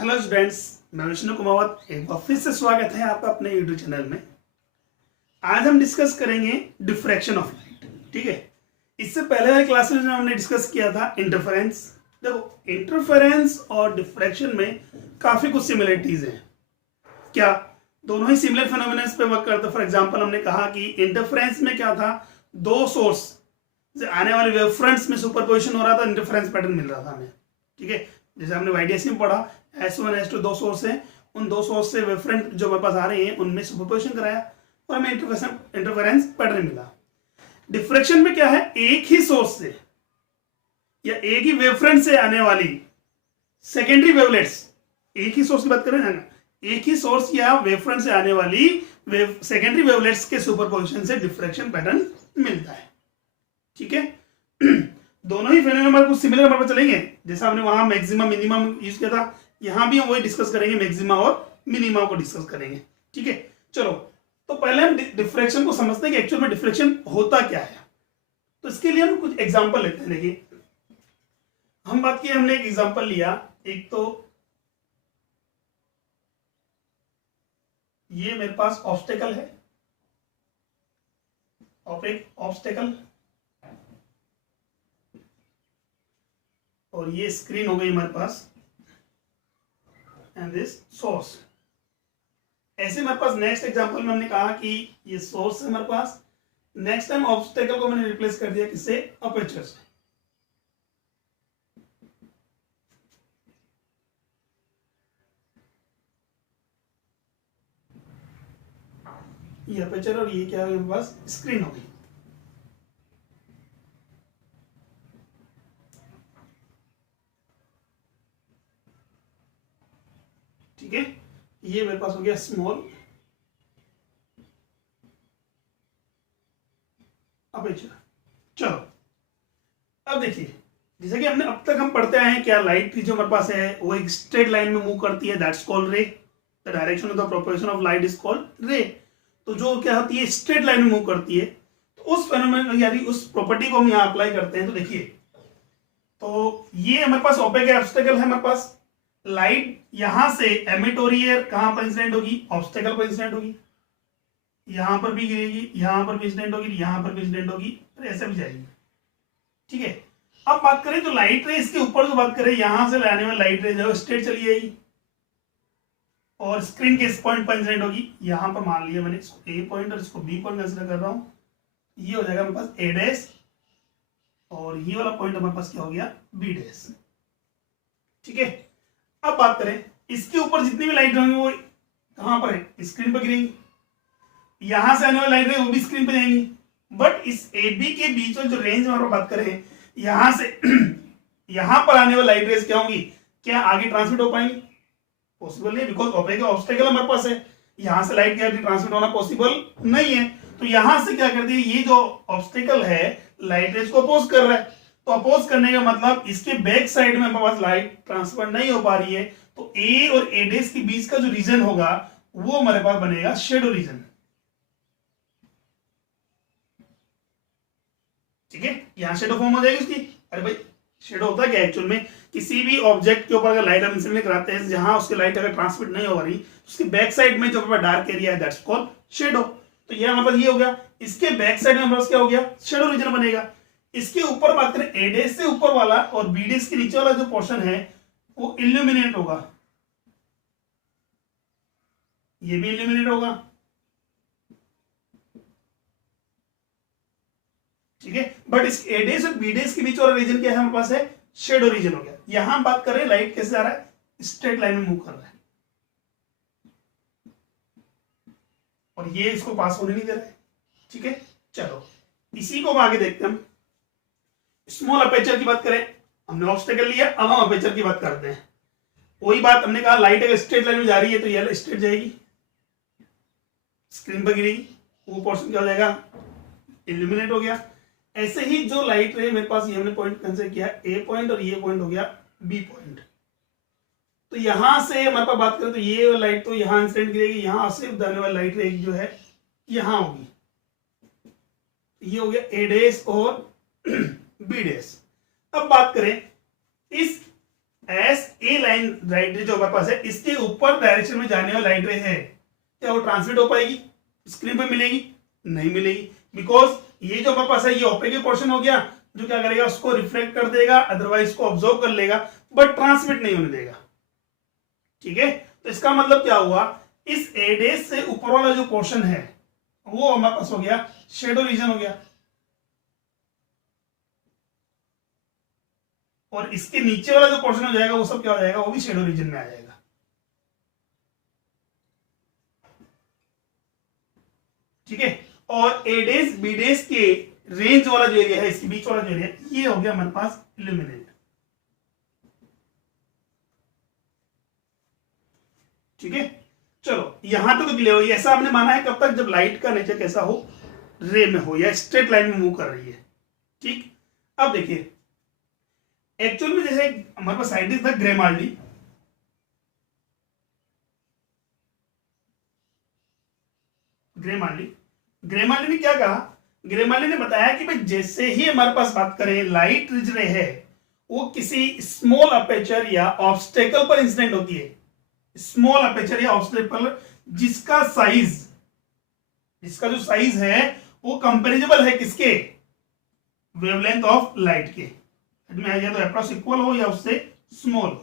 Hello students, मैं विष्णु कुमावत। एक बार फिर से स्वागत है आपका अपने यूट्यूब चैनल में। आज हम डिस्कस करेंगे डिफ्रैक्शन ऑफ लाइट। ठीक है, इससे पहले वाले क्लासेस में हमने डिस्कस किया था इंटरफेरेंस। देखो, इंटरफेरेंस और डिफ्रैक्शन में काफी कुछ सिमिलरिटीज हैं। क्या दोनों ही सिमिलर फिनोमिनन्स पे वर्क करते? फॉर एग्जांपल, हमने कहा कि इंटरफेरेंस में क्या था, दो सोर्स से आने वाले वेव फ्रंट्स में सुपरपोजिशन हो रहा था, इंटरफेरेंस पैटर्न मिल रहा था हमें। ठीक है, जैसे हमने YDS में पढ़ा, S1 S2 दो सोर्स हैं, उन दो सोर्स से वेवफ्रंट जो हमारे पास आ रहे हैं उनमें सुपरपोजिशन कराया और हमें इंटरफेरेंस पैटर्न मिला। डिफ्रैक्शन में क्या है, एक ही सोर्स से या एक ही वेवफ्रंट से आने वाली सेकेंडरी वेवलेट्स, एक ही सोर्स की बात करें ना, एक ही सोर्स या वेवफ्रंट से आने वाली सेकेंडरी वेवलेट्स के सुपरपोजिशन से डिफ्रैक्शन पैटर्न मिलता है। ठीक है, दोनों ही फेनोमेना कुछ सिमिलर नंबर पर चलेंगे। जैसा हमने वहां मैक्सिमम मिनिमम यूज किया था, यहां भी हम वही डिस्कस करेंगे, मैक्सिमा और मिनिमा को डिस्कस करेंगे। ठीक है, चलो तो पहले हम डिफ्रैक्शन को समझते हैं कि एक्चुअल में डिफ्रैक्शन होता क्या है। तो इसके लिए हम कुछ एग्जांपल लेते हैं। देखिए, हम बात की, हमने एक एग्जांपल लिया, एक तो ये मेरे पास ऑब्स्टेकल है और एक ऑब्स्टेकल, और ये स्क्रीन हो गई हमारे पास, एंड दिस सोर्स। ऐसे हमारे पास नेक्स्ट एग्जांपल में हमने कहा कि ये सोर्स है हमारे पास। नेक्स्ट टाइम ऑब्स्टेकल को मैंने रिप्लेस कर दिया किससे, अपर्चर से। ये अपर्चर और ये क्या है हमारे पास, स्क्रीन हो गई। ठीक है, ये मेरे पास हो गया स्मॉल अपर्चर। चलो अब देखिए, जैसे कि हमने अब तक हम पढ़ते आए हैं, क्या लाइट की जो हमारे पास है वो एक स्ट्रेट लाइन में मूव करती है, दैट्स कॉल्ड रे। The direction of the propagation of light is called रे। तो जो क्या होती है, स्ट्रेट लाइन में मूव करती है, तो उस फेनोमेनन यानी उस प्रॉपर्टी को हम यहाँ अप्लाई करते हैं। तो देखिए, तो ये हमारे पास ओपेक ऑब्स्टेकल है, हमारे पास लाइट यहां से एमिट हो रही है, कहां पर इंसिडेंट होगी, ऑब्स्टेकल पर इंसिडेंट होगी, यहां पर भी गिरेगी, यहां पर भी इंसिडेंट होगी, यहां पर भी इंसिडेंट होगी, और ऐसे भी जाएगी। ठीक है, अब बात करें तो लाइट रे, इसके ऊपर जो बात करें, यहां से लाने वाली लाइट रे जो स्ट्रेट चली जाएगी और स्क्रीन के इस पॉइंट पर इंसिडेंट होगी। यहां पर मान लिया मैंने इसको A पॉइंट और इसको B पॉइंट कंसिडर कर रहा हूं, ये हो जाएगा मेरे पास A डैश, और ये वाला पॉइंट हमारे पास क्या हो गया, B डैश। ठीक है, अब बात करें, इसके ऊपर जितनी भी लाइट होंगी वो कहां पर है, स्क्रीन पर गिरेंगी। यहां से आने वाली लाइट है वो भी स्क्रीन पर जाएंगी। बट इस AB के बीच में जो रेंज में बात करें, यहां से यहां पर आने वाली लाइट रेज क्या होंगी, क्या आगे ट्रांसमिट हो पाएंगी? पॉसिबल नहीं, बिकॉज ओपेक ऑब्स्टेकल हमारे पास है, यहां से लाइट क्या ट्रांसमिट होना पॉसिबल नहीं है। तो यहां से क्या कर दिया, ये जो ऑब्स्टेकल है लाइट रेज को अपोज कर रहा है, तो अपोज करने का मतलब इसके बैक साइड में हमारे पास लाइट ट्रांसफर नहीं हो पा रही है, तो A और A डैश के बीच का जो रीजन होगा वो हमारे पास बनेगा शेडो रीजन। ठीक है, यहां शेडो फॉर्म हो जाएगी उसकी। अरे भाई, शेडो होता है क्या एक्चुअल में, किसी भी ऑब्जेक्ट के ऊपर अगर लाइट हम इंसिडेंट कराते हैं, जहां उसकी लाइट अगर ट्रांसमिट नहीं हो रही, उसके बैक साइड में जो डार्क एरिया है दैट्स कॉल्ड शेडो। तो ये हमारे पास ये हो गया, इसके बैक साइड में हमारे पास क्या हो गया, शेडो रीजन बनेगा। इसके ऊपर बात करें, A डैश से ऊपर वाला और B डैश के नीचे वाला जो पोर्शन है वो इल्यूमिनेट होगा, ये भी इल्यूमिनेट होगा। ठीक है, बट इस A डैश और B डैश के बीच वाला रीजन क्या है, हमारे पास है शेडो रीजन हो गया। यहां बात करें लाइट कैसे जा रहा है, स्ट्रेट लाइन में मूव कर रहा है, और ये इसको पास होने नहीं दे रहा है। ठीक है, चलो इसी को हम आगे देखते हैं। हम स्मॉल अपर्चर की बात करें, हमने ऑब्स्टेकल लिया, अब हम अपर्चर की बात करते हैं। वही बात हमने कहा, लाइट अगर स्ट्रेट लाइन में जा रही है तो ये स्ट्रेट जाएगी, स्क्रीन पर गिरेगी, वो पोर्शन क्या हो जाएगा, इल्यूमिनेट हो गया। ऐसे ही जो लाइट रे मेरे पास, ये हमने पॉइंट कंसिडर किया A पॉइंट और ये पॉइंट हो गया B पॉइंट। तो यहां से हमारे पास बात करें तो ये लाइट तो यहां इंसिडेंट गिरेगी, यहां से जाने वाली लाइट रे जो है यहां होगी, ये हो गया A डैश और B डैश। अब बात करें इस एस ए लाइन लाइट रे जो हमारे पास है, इसके ऊपर डायरेक्शन में जाने वाली लाइट रे है, क्या वो ट्रांसमिट हो पाएगी, स्क्रीन पे मिलेगी? नहीं मिलेगी, बिकॉज ये जो हमारे पास है ये ओपेक पोर्शन हो गया, जो क्या करेगा, उसको रिफ्लेक्ट कर देगा, अदरवाइज उसको ऑब्जर्व कर लेगा, बट ट्रांसमिट नहीं होने देगा। ठीक है, तो इसका मतलब क्या हुआ, इस एडेस से ऊपर वाला जो पोर्शन है वो हमारे पास हो गया शेडो रीजन हो गया, और इसके नीचे वाला जो पोर्शन हो जाएगा वो सब क्या हो जाएगा, वो भी शेडो रीजन में आ जाएगा। ठीक है, और ए डेज बी डेज के रेंज वाला जो एरिया है, इसके बीच वाला जो एरिया, ये हो गया हमारे पास इल्यूमिनेट। ठीक है, चलो यहां तक तो क्लियर हो, ऐसा आपने माना है कब तक, जब लाइट का नेचर कैसा हो, रे में हो या स्ट्रेट लाइन में मूव कर रही है। ठीक, अब देखिए एक्चुअल में जैसे हमारे पास साइंटिस्ट था ग्रेमाल्डी, ग्रेमाल्डी ग्रेमाल्डी ने क्या कहा, ग्रेमाल्डी ने बताया कि भाई जैसे ही हमारे पास बात करें लाइट रिज रे है, वो किसी स्मॉल अपेचर या ऑब्स्टेकल पर इंसिडेंट होती है, स्मॉल अपेचर या ऑब्स्टेकल जिसका साइज, जिसका जो साइज है वो कंपेरेबल है किसके, वेवलेंथ ऑफ लाइट के, में आ जाए तो अप्रॉक्स इक्वल हो या उससे स्मॉल।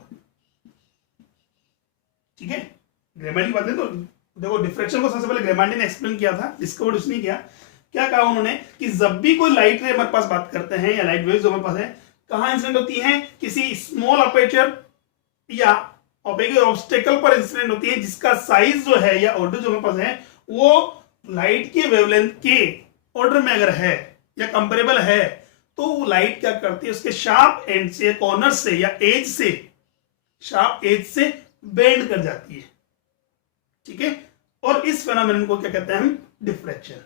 ठीक है, ग्रेमाल्डी की बात है तो देखो डिफ्रेक्शन को सबसे पहले ग्रेमाल्डी ने एक्सप्लेन किया था, डिस्कवर्ड उसने किया। क्या कहा उन्होंने कि जब भी कोई लाइट रे हमारे पास बात करते हैं या लाइट वेव्स हमारे पास है, कहां इंसिडेंट होती हैं, किसी स्मॉल अपेचर या ऑब्स्टेकल पर इंसिडेंट होती है जिसका साइज जो है या ऑर्डर जो हमारे पास है वो लाइट के वेवलेंथ के ऑर्डर में अगर है या कंपेरेबल है, तो वो लाइट क्या करती है, उसके शार्प एंड से, कॉर्नर से या एज से, शार्प एज से बेंड कर जाती है। ठीक है, और इस फेनोमेनन को क्या कहते हैं हम, डिफ्रैक्शन।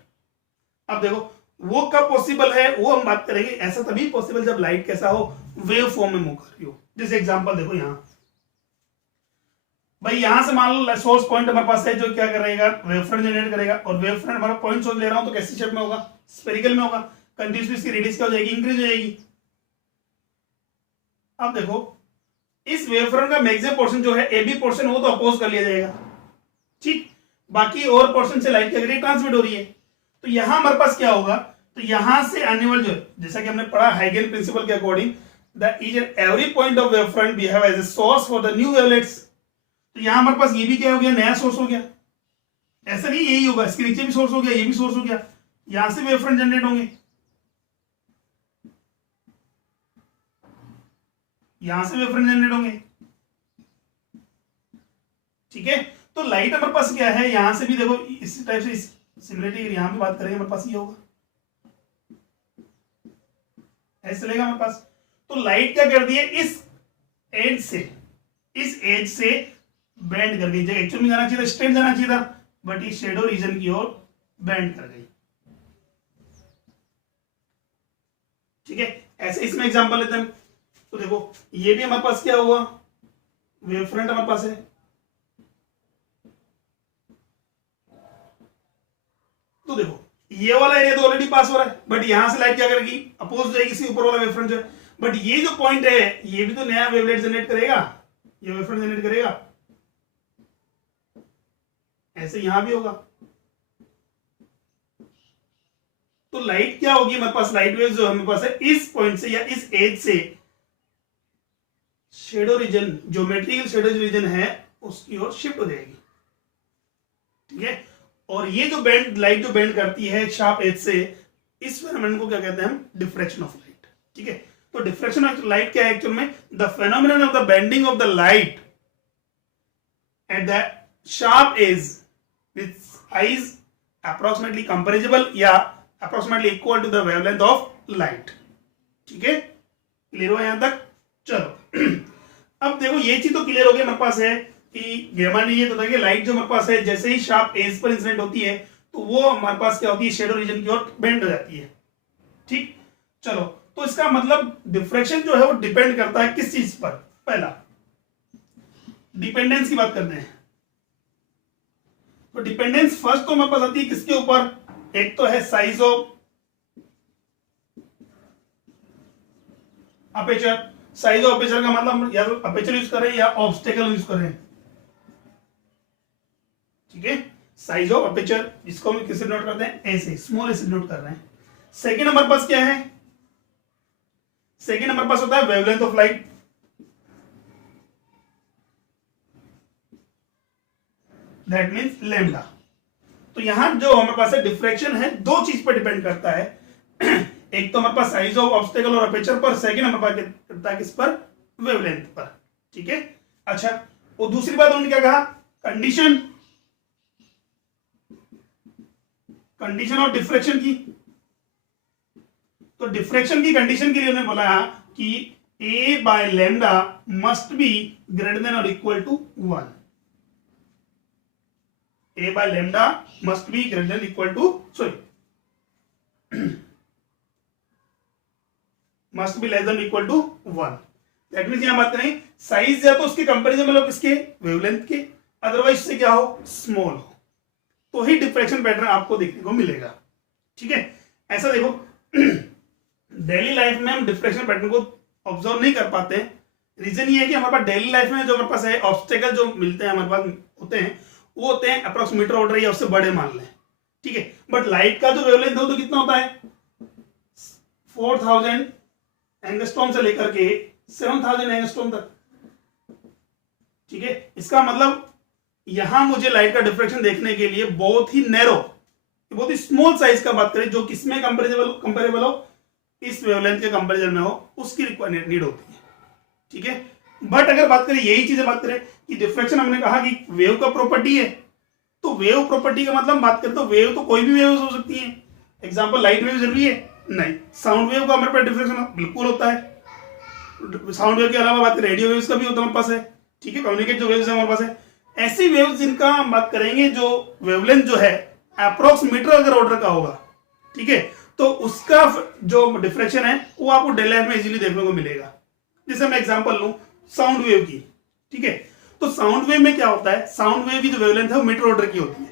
अब देखो वो कब पॉसिबल है वो हम बात करेंगे, ऐसा तभी पॉसिबल जब लाइट कैसा हो, वेव फॉर्म में मूव कर रही हो। जैसे एग्जांपल देखो यहां भाई, यहां से मान लो सोर्स पॉइंट हमारे पास है जो क्या करेगा, वेव फ्रंट जनरेट करेगा, और वेव फ्रंट हमारा पॉइंट सोर्स ले रहा हूं तो कैसी शेप में होगा, स्फेरिकल में होगा, कंटिन्यूसली इसकी रेडियस क्या हो जाएगी, इंक्रीज हो जाएगी। अब देखो इस वेव फ्रंट का मैक्सिमम पोर्शन जो है एबी पोर्शन, वो तो अपोज कर लिया जाएगा। ठीक, बाकी और पोर्शन से लाइट क्या ट्रांसमिट हो रही है, तो यहां हमारे पास क्या होगा, तो यहां से आने वाले जो, जैसा कि हमने पढ़ा हाइगेन प्रिंसिपल के according, the each and every point of wave front behave as a source for the new wavelets. तो यहां हमारे पास ये भी क्या हो गया, नया सोर्स हो गया। ऐसा नहीं यही होगा, इसके नीचे भी सोर्स हो गया, ये भी सोर्स हो गया, यहां से वेव फ्रंट जनरेट होंगे, यहां से वेव फ्रंट जनरेट होंगे। ठीक है, तो लाइट हमारे पास क्या है, यहां से भी देखो इस टाइप से सिमिलरिटी यहां भी बात करेंगे, हमारे पास ये होगा, ऐसे चलेगा हमारे पास। तो लाइट क्या कर दी है, इस एज से बेंड कर गई, एक्चुअली में जाना चाहिए था, स्ट्रेट जाना चाहिए था, बट ये शेडो रीजन की ओर बेंड कर गई। ठीक है, ऐसे इसमें एग्जांपल लेते हैं, तो देखो ये भी हमारे पास क्या हुआ, वेव फ्रंट हमारे पास है, तो देखो ये वाला एरिया तो ऑलरेडी पास हो रहा है, बट यहां से लाइट क्या करेगी, अपोज जाएगी इसी ऊपर वाला वेव फ्रंट जो है, बट ये जो पॉइंट है ये भी तो नया वेवलेट जनरेट करेगा, ये वेव फ्रंट जनरेट करेगा, ऐसे यहां भी होगा। तो लाइट क्या होगी हमारे पास, लाइट वेव जो हमारे पास है इस पॉइंट से या इस एज से shadow reason, geometrical shadow reason है उसकी ओर शिफ्ट हो जाएगी। ठीक है, और ये जो बेंड लाइट जो बेंड करती है शार्प एज से, इस फेनोमेनन को क्या कहते हैं हम, डिफ्रैक्शन ऑफ लाइट। ठीक है, तो डिफ्रैक्शन ऑफ लाइट क्या है एक्चुअल में, the phenomenon of the bending of the light at the sharp edge with size approximately comparable या approximately equal to the wavelength of light. ठीक है, क्लियर हो यहां तक, चलो अब देखो ये चीज तो क्लियर हो गई हमारे पास है कि गेमा ने ये तो देखिए लाइट जो हमारे पास है जैसे ही शार्प एज पर इंसिडेंट होती है तो वो हमारे पास क्या होती है, शेडो रीजन की ओर बेंड हो जाती है। ठीक, चलो तो इसका मतलब डिफ्रैक्शन जो है वो डिपेंड करता है किस चीज पर, पहला डिपेंडेंस की बात करते हैं, तो डिपेंडेंस फर्स्ट तो हमारे पास आती है किसके ऊपर, एक तो है size of aperture, size of aperture का मतलब या तो अपेचर यूज कर रहे हैं या ऑब्स्टेकल यूज कर रहे हैं, ठीक है। साइज ऑफ अपेचर इसको हम किससे नोट करते हैं, ऐसे स्मॉल ऐसे नोट कर रहे हैं। सेकेंड नंबर पास क्या है, सेकेंड नंबर पास होता है wavelength of light. That means lambda. तो यहां जो हमारे पास है डिफ्रैक्शन है, दो चीज पर डिपेंड करता है एक तो हमारे पास साइज ऑफ ऑब्स्टेकल और अपेचर पर, सेकेंड नंबर पास करता है किस पर, वेवलेंथ पर, ठीक है। अच्छा, वो दूसरी बात उन्होंने क्या कहा, कंडीशन, कंडीशन ऑफ डिफ्रैक्शन की। तो डिफ्रैक्शन की कंडीशन के लिए उन्होंने बोला कि a by lambda must be greater than और equal to 1। a by lambda must be greater than equal to must be less than equal to 1। That means यहां बात करें साइज या तो उसके कंपैरिजन में, मतलब किसके, वेवलेंथ के, अदरवाइज से क्या हो, स्मॉल हो, तो ही डिफ्रैक्शन पैटर्न आपको देखने को मिलेगा, ठीक है। ऐसा देखो डेली लाइफ में हम डिफ्रैक्शन पैटर्न को ऑब्जर्व नहीं कर पाते। रीजन ये है कि हमारे पास डेली लाइफ में जो हमारे पास है ऑब्स्टेकल जो मिलते हैं हमारे पास होते हैं, वो होते हैं अप्रॉक्स मीटर ऑर्डर या उससे बड़े मान लें, ठीक है। बट लाइट का जो वेवलेंथ है तो कितना होता है, 4000 एंगस्ट्रॉम से लेकर के 7000 एंगस्ट्रॉम तक, ठीक है। इसका मतलब यहां मुझे लाइट का डिफ्रैक्शन देखने के लिए बहुत ही नैरो, बहुत ही स्मॉल साइज का बात करें, जो किसमें कंपेरेबल हो, इस वेवलेंथ के कंपेरिजन में हो, उसकी रिक्वायरमेंट नीड होती है, ठीक है। बट अगर बात करें, यही चीजें बात करें कि डिफ्रैक्शन हमने कहा कि वेव का प्रॉपर्टी है, तो वेव प्रॉपर्टी का मतलब बात करें तो वेव तो कोई भी वेव हो सकती है। एग्जांपल लाइट वेव जरूरी है नहीं, साउंड वेव का हमारे पास डिफ्रैक्शन बिल्कुल होता है। साउंड वेव के अलावा बात करें रेडियो वेव्स का भी होता है हमारे पास है, ठीक है। कम्युनिकेट जो वेव्स है हमारे पास है, ऐसी वेव्स जिनका हम बात करेंगे जो वेवलेंथ जो है अप्रोक्स मीटर अगर ऑर्डर का होगा, ठीक है, तो उसका जो डिफ्रैक्शन है वो आपको डे लाइफ में इजीली देखने को मिलेगा। जैसे मैं एग्जांपल लूं साउंड वेव की, ठीक है। तो साउंड वेव में क्या होता है, साउंड वेव की जो वेवलेंथ है वो मीटर ऑर्डर की होती है।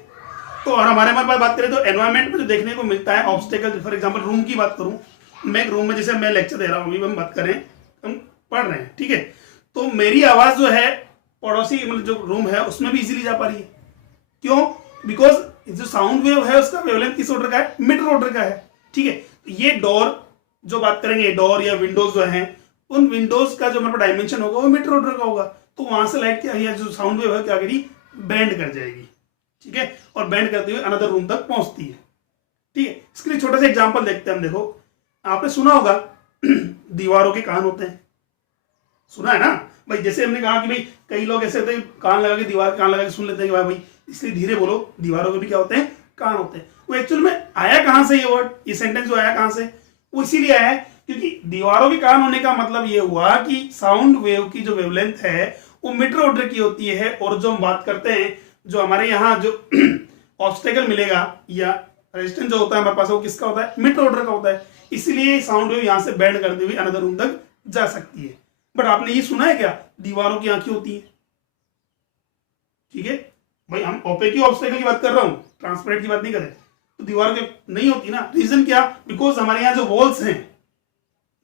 तो और हमारे पास बात करें तो एनवायरमेंट में जो देखने को मिलता है ऑब्स्टेकल, फॉर एग्जांपल रूम की बात करूं, मैं एक रूम में जैसे मैं लेक्चर दे रहा हूं, अभी हम बात करें, हम पढ़ रहे हैं, ठीक है, तो मेरी आवाज जो है पड़ोसी मतलब जो रूम है उसमें भी इजीली जा पा रही है। क्यों, बिकॉज जो साउंड वेव है उसका वेवलेंथ किस ऑर्डर का है, मीटर ऑर्डर का है, ठीक है। ये डोर जो बात करेंगे, डोर या विंडोज जो है, उन विंडोज का जो मतलब डायमेंशन होगा वो मीटर ऑर्डर का होगा, तो वहां से लाइट क्या है, जो साउंड वेव है क्या करेगी, बेंड कर जाएगी, ठीक है, और बेंड करते हुए अनदर रूम तक पहुंचती है, ठीक है। इसके लिए छोटा सा एग्जांपल देखते हैं हम। देखो आपने सुना होगा दीवारों के कान होते हैं, सुना है ना भाई। जैसे हमने कहा कि भाई कई लोग ऐसे होते हैं कान लगा के, दीवार कान लगा के सुन लेते हैं कि भाई इसलिए धीरे बोलो, दीवारों के भी क्या होते हैं, कान होते हैं। वो एक्चुअल में आया कहां से, ये वर्ड, ये सेंटेंस जो आया कहां से, वो इसीलिए आया है क्योंकि दीवारों के कान होने का मतलब ये हुआ कि साउंड वेव की जो वेवलेंथ है वो मीटर ऑर्डर की होती है, और जो हम बात करते हैं जो हमारे यहाँ जो ऑब्स्टेकल मिलेगा या रेजिस्टेंस जो होता है हमारे पास, वो किसका होता है, मीटर ऑर्डर का होता है। इसलिए साउंड वेव यहां से बेंड करते हुए अनदर रूम तक जा सकती है। बट आपने ये सुना है क्या, दीवारों की आंखें होती है, ठीक है भाई। हम ओपेक ऑब्स्टेकल की बात कर रहा हूं, ट्रांसपेरेंट की बात नहीं कर रहे। तो दीवारों की नहीं होती ना, रीजन क्या, बिकॉज हमारे यहाँ जो वॉल्स हैं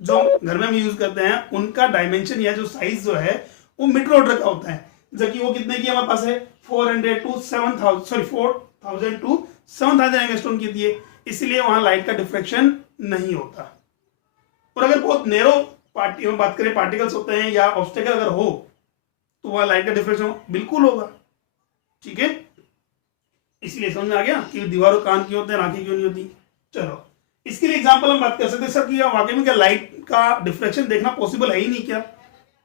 जो घर में हम यूज करते हैं, उनका डायमेंशन या जो साइज जो है वो मीटर ऑर्डर का होता है, जबकि वो कितने की हमारे पास है, 400 टू 7000 सॉरी 4000 टू 7000 एंगस्ट्रॉम की है, इसलिए वहां लाइट का डिफ्रैक्शन नहीं होता। और अगर बहुत नेरो पार्टी में बात करें, पार्टिकल्स होते हैं या ऑब्स्टेकल अगर हो, तो वहां लाइट का डिफ्रैक्शन बिल्कुल होगा, ठीक है। इसलिए समझ में आ गया कि दीवारों कान क्यों होते हैं, आंखें क्यों नहीं होती। चलो इसके लिए एग्जांपल हम बात कर सकते हैं सर कि वाकई में क्या लाइट का डिफ्रैक्शन देखना पॉसिबल है ही नहीं क्या,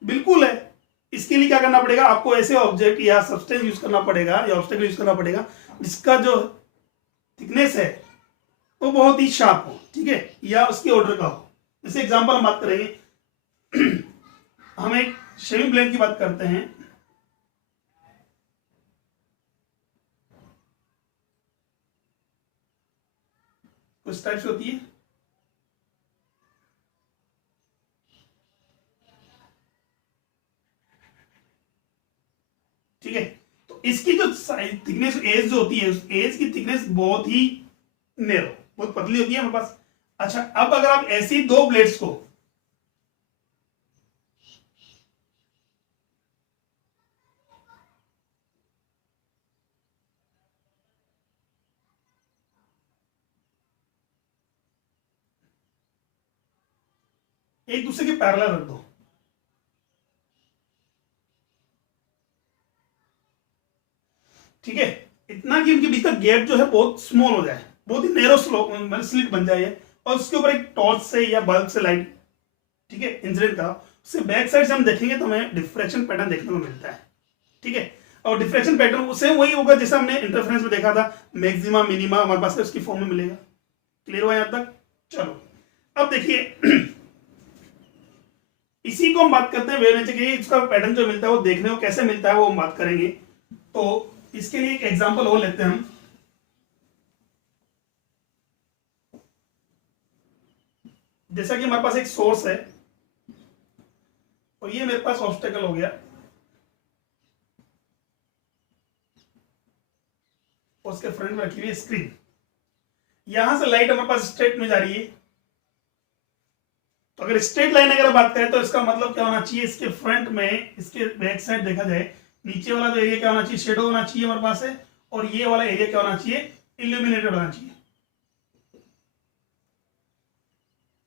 बिल्कुल है। इसके लिए क्या करना पड़ेगा, आपको ऐसे ऑब्जेक्ट या सब्सटेंस यूज करना पड़ेगा या ऑब्स्टेकल यूज करना पड़ेगा जिसका जो थिकनेस है वो बहुत ही शार्प हो, ठीक है, या उसके ऑर्डर का हो। जैसे एग्जांपल हम बात करेंगे हम एक शेविंग ब्लेड की बात करते हैं, कुछ टाइप से होती है, ठीक है। तो इसकी जो थिकनेस एज जो होती है, उस एज की थिकनेस बहुत ही नेरो, बहुत पतली होती है हमारे पास। अच्छा अब अगर आप ऐसी दो ब्लेड्स को एक दूसरे के पैरेलल रख दो, ठीक है, इतना कि उनके बीच का गैप जो है बहुत स्मॉल हो जाए, बहुत ही नैरो स्लो मतलब स्लिट बन जाए, और उसके ऊपर एक टॉर्च से या बल्ब से लाइट, ठीक है, इंसिडेंट का, उससे बैक साइड से हम देखेंगे तो हमें डिफ्रैक्शन पैटर्न देखने को मिलता है, ठीक है। और डिफ्रैक्शन पैटर्न सेम वही होगा जैसा हमने इंटरफेरेंस में देखा था, मैक्सिमा मिनिमा हमारे पास उसकी फॉर्म में मिलेगा। क्लियर हुआ यहां तक? चलो अब देखिए इसी को हम बात करते हैं वेवलेंथ की, इसका पैटर्न जो मिलता है वो देखने को कैसे मिलता है वो हम बात करेंगे। तो इसके लिए एक एग्जांपल और लेते हैं हम। जैसा कि हमारे पास एक सोर्स है और ये मेरे पास ऑब्स्टेकल हो गया, उसके फ्रंट में रखी हुई स्क्रीन, यहां से लाइट हमारे पास स्ट्रेट में जा रही है। तो अगर स्ट्रेट लाइन अगर बात करें तो इसका मतलब क्या होना चाहिए, इसके फ्रंट में इसके बैक साइड देखा जाए, नीचे वाला जो एरिया क्या होना चाहिए, शेडो होना चाहिए हमारे पास है, और ये वाला एरिया क्या होना चाहिए, इल्यूमिनेटेड होना चाहिए।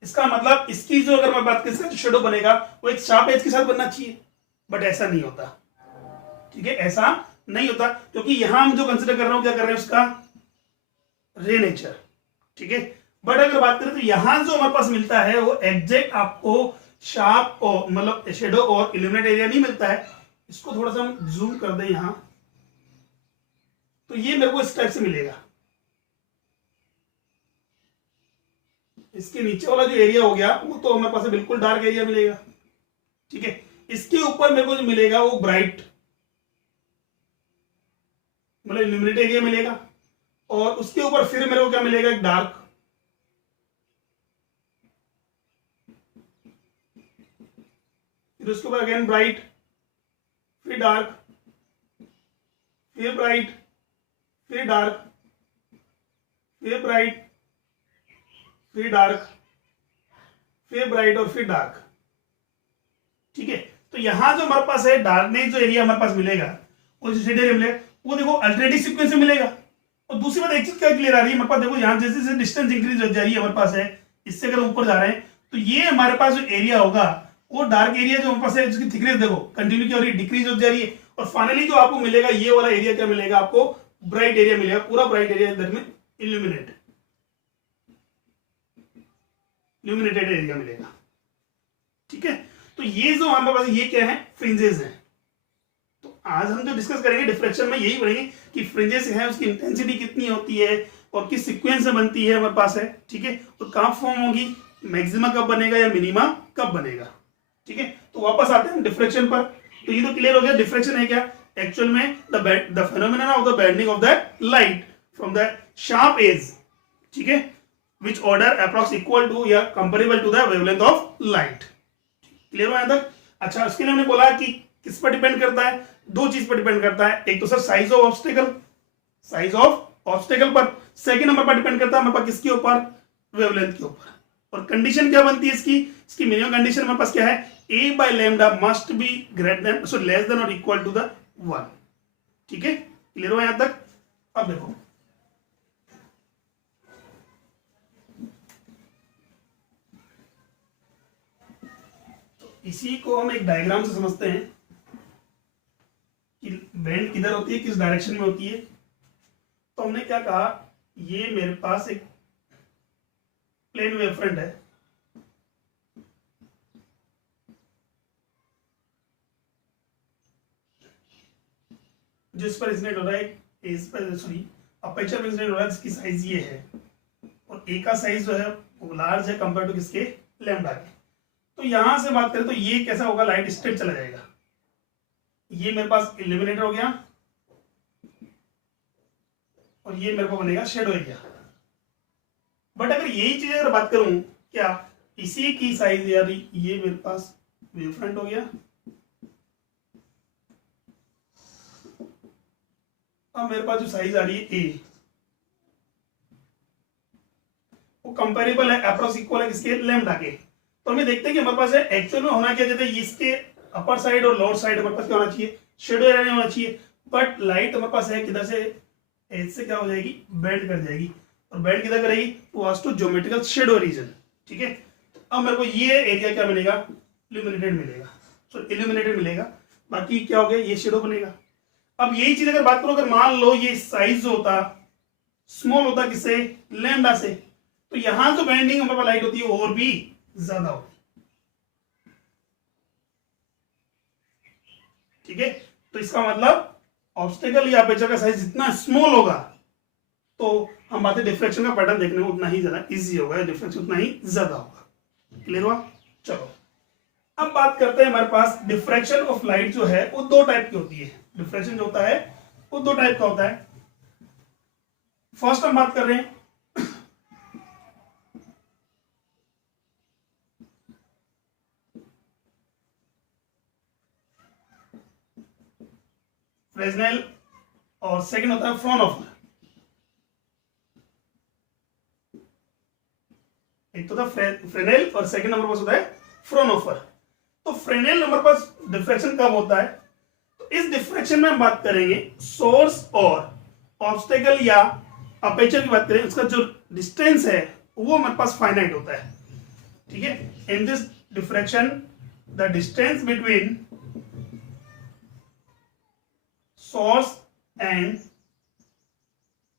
इसका मतलब इसकी जो अगर मैं बात करें इसका जो शेडो बनेगा वो एक शार्प एज के साथ बनना चाहिए, बट ऐसा नहीं होता, ठीक है, ऐसा नहीं होता, क्योंकि यहां हम जो कंसिडर कर रहे हो क्या कर रहे हैं उसका रे नेचर, ठीक है। बट अगर बात करें तो यहां जो हमारे पास मिलता है वो एग्जैक्ट आपको शार्प और मतलब शेडो और इल्यूमिनेट एरिया नहीं मिलता है। इसको थोड़ा सा हम जूम कर दें यहां, तो ये मेरे को इस टाइप से मिलेगा। इसके नीचे वाला जो एरिया हो गया वो तो हमारे पास बिल्कुल डार्क एरिया मिलेगा, ठीक है। इसके ऊपर मेरे को जो मिलेगा वो ब्राइट मतलब इल्यूमिनेट एरिया मिलेगा, और उसके ऊपर फिर मेरे को क्या मिलेगा, एक डार्क, फिर उसके ऊपर अगेन ब्राइट, फिर डार्क, फिर ब्राइट, फिर डार्क, फिर ब्राइट, फिर डार्क, फिर ब्राइट और फिर डार्क, ठीक है। तो यहां जो हमारे पास है डार्कनेस जो एरिया हमारे पास मिलेगा वो जो शेड एरिया मिलेगा वो देखो अल्टरनेटिव सीक्वेंस में मिलेगा। और दूसरी बात एक चीज क्या क्लियर आ रही है हमारे पास, देखो यहां जैसे जैसे डिस्टेंस इंक्रीज हो जा रही है हमारे पास है, इससे अगर ऊपर जा रहे हैं तो ये हमारे पास जो एरिया होगा वो डार्क एरिया जो हमारे पास है उसकी थिकनेस देखो कंटिन्यू क्या हो रही है, डिक्रीज हो जा रही है। और फाइनली जो आपको मिलेगा ये वाला एरिया क्या मिलेगा, आपको ब्राइट एरिया मिलेगा, पूरा ब्राइट एरिया इधर में इल्यूमिनेटेड एरिया मिलेगा, ठीक है। तो ये जो हमारे पास ये क्या है, फ्रिंजेस हैं। तो आज हम जो डिस्कस करेंगे डिफ्रैक्शन में यही पढ़ेंगे कि फ्रिंजेस है उसकी इंटेंसिटी कितनी होती है और किस सीक्वेंस में बनती है हमारे पास है, ठीक है। तो कब फॉर्म होगी, मैक्सिमा कब बनेगा या मिनिमा कब बनेगा, ठीक है। तो वापस आते हैं डिफ्रैक्शन पर। तो ये तो क्लियर हो गया डिफ्रैक्शन है क्या, एक्चुअल में the phenomenon of the bending of the light from the sharp edge, ठीक है, which order approx equal to या comparable to the wavelength of light। Clear हो यहां तक? अच्छा, उसके लिए हमने बोला कि किस पर डिपेंड करता है, दो चीज पर डिपेंड करता है, एक तो सर साइज ऑफ ऑब्स्टेकल पर, सेकंड नंबर पर डिपेंड करता है हमारे पास किसके ऊपर, वेवलेंथ के ऊपर। और कंडीशन क्या बनती है इसकी मिनिमम कंडीशन हमारे पास क्या है, a by lambda must be greater than so less than or equal to the 1, ठीक है। क्लियर हो यहां तक? अब देखो इसी को हम एक डायग्राम से समझते हैं कि बेंड किधर होती है, किस डायरेक्शन में होती है। तो हमने क्या कहा, ये मेरे पास एक प्लेन वेव फ्रंट है, जिस पर इंसिडेंट हो रहा है, इस पर सॉरी अपर्चर में इंसिडेंट हो रहा है जिसकी साइज ये है, और ए का साइज जो है वो लार्ज है कंपेयर टू किसके, लैम्डा के। तो यहां से बात करें तो ये कैसा होगा, लाइट स्ट्रेट चला जाएगा, ये मेरे पास इल्यूमिनेटर हो गया और ये मेरे को बनेगा शेडो एरिया। बट अगर यही चीज अगर बात करूं क्या, इसी की साइज यार ये मेरे पास वेव फ्रंट हो गया, अब मेरे पास जो साइज आ रही है ए, वो कंपेरेबल है, अप्रोक्स इक्वल है किसके, लैम्डा के। तो हमें देखते हैं कि हमारे पास है एक्चुअल में होना क्या चाहिए, इसके अपर साइड और लोअर साइड हमारे पास क्या होना चाहिए, शेडो एरिया होना चाहिए। बट लाइट हमारे पास है किधर से, एज से क्या हो जाएगी, बेंड कर जाएगी, और बेंड किधर करेगी, was to geometrical shadow region, ठीक है। अब मेरे को ये एरिया क्या मिलेगा, इल्यूमिनेटेड मिलेगा, इल्यूमिनेटेड मिलेगा, बाकी क्या हो गया, ये शेडो बनेगा। अब यही चीज अगर बात करो, अगर मान लो ये साइज होता स्मॉल होता किससे, लैम्डा से, तो यहां जो बेंडिंग हमारे पास लाइट होती है और भी ज्यादा होती। ठीक है, तो इसका मतलब ऑब्स्टेकल या अपर्चर का साइज जितना स्मॉल होगा तो हम बात है डिफ्रेक्शन का पैटर्न देखने में उतना ही ज्यादा इजी होगा, डिफ्रेक्शन उतना ही ज्यादा होगा। क्लियर हुआ? चलो अब बात करते हैं, हमारे पास डिफ्रेक्शन ऑफ लाइट जो है वो दो टाइप की होती है। डिफ्रेक्शन जो होता है वो दो टाइप का होता है। फर्स्ट हम बात कर रहे हैं फ्रेस्नेल और सेकंड होता है फ्राउनहोफर। एक तो था फ्रेनेल और सेकंड नंबर पास होता है फ्राउनहोफर। तो फ्रेनेल नंबर पास डिफ्रेक्शन कब होता है, तो इस डिफ्रेक्शन में हम बात करेंगे सोर्स और ऑब्स्टेकल या अपर्चर की बात करें, उसका जो डिस्टेंस है वो हमारे पास फाइनाइट होता है। ठीक है, in this diffraction the distance between source and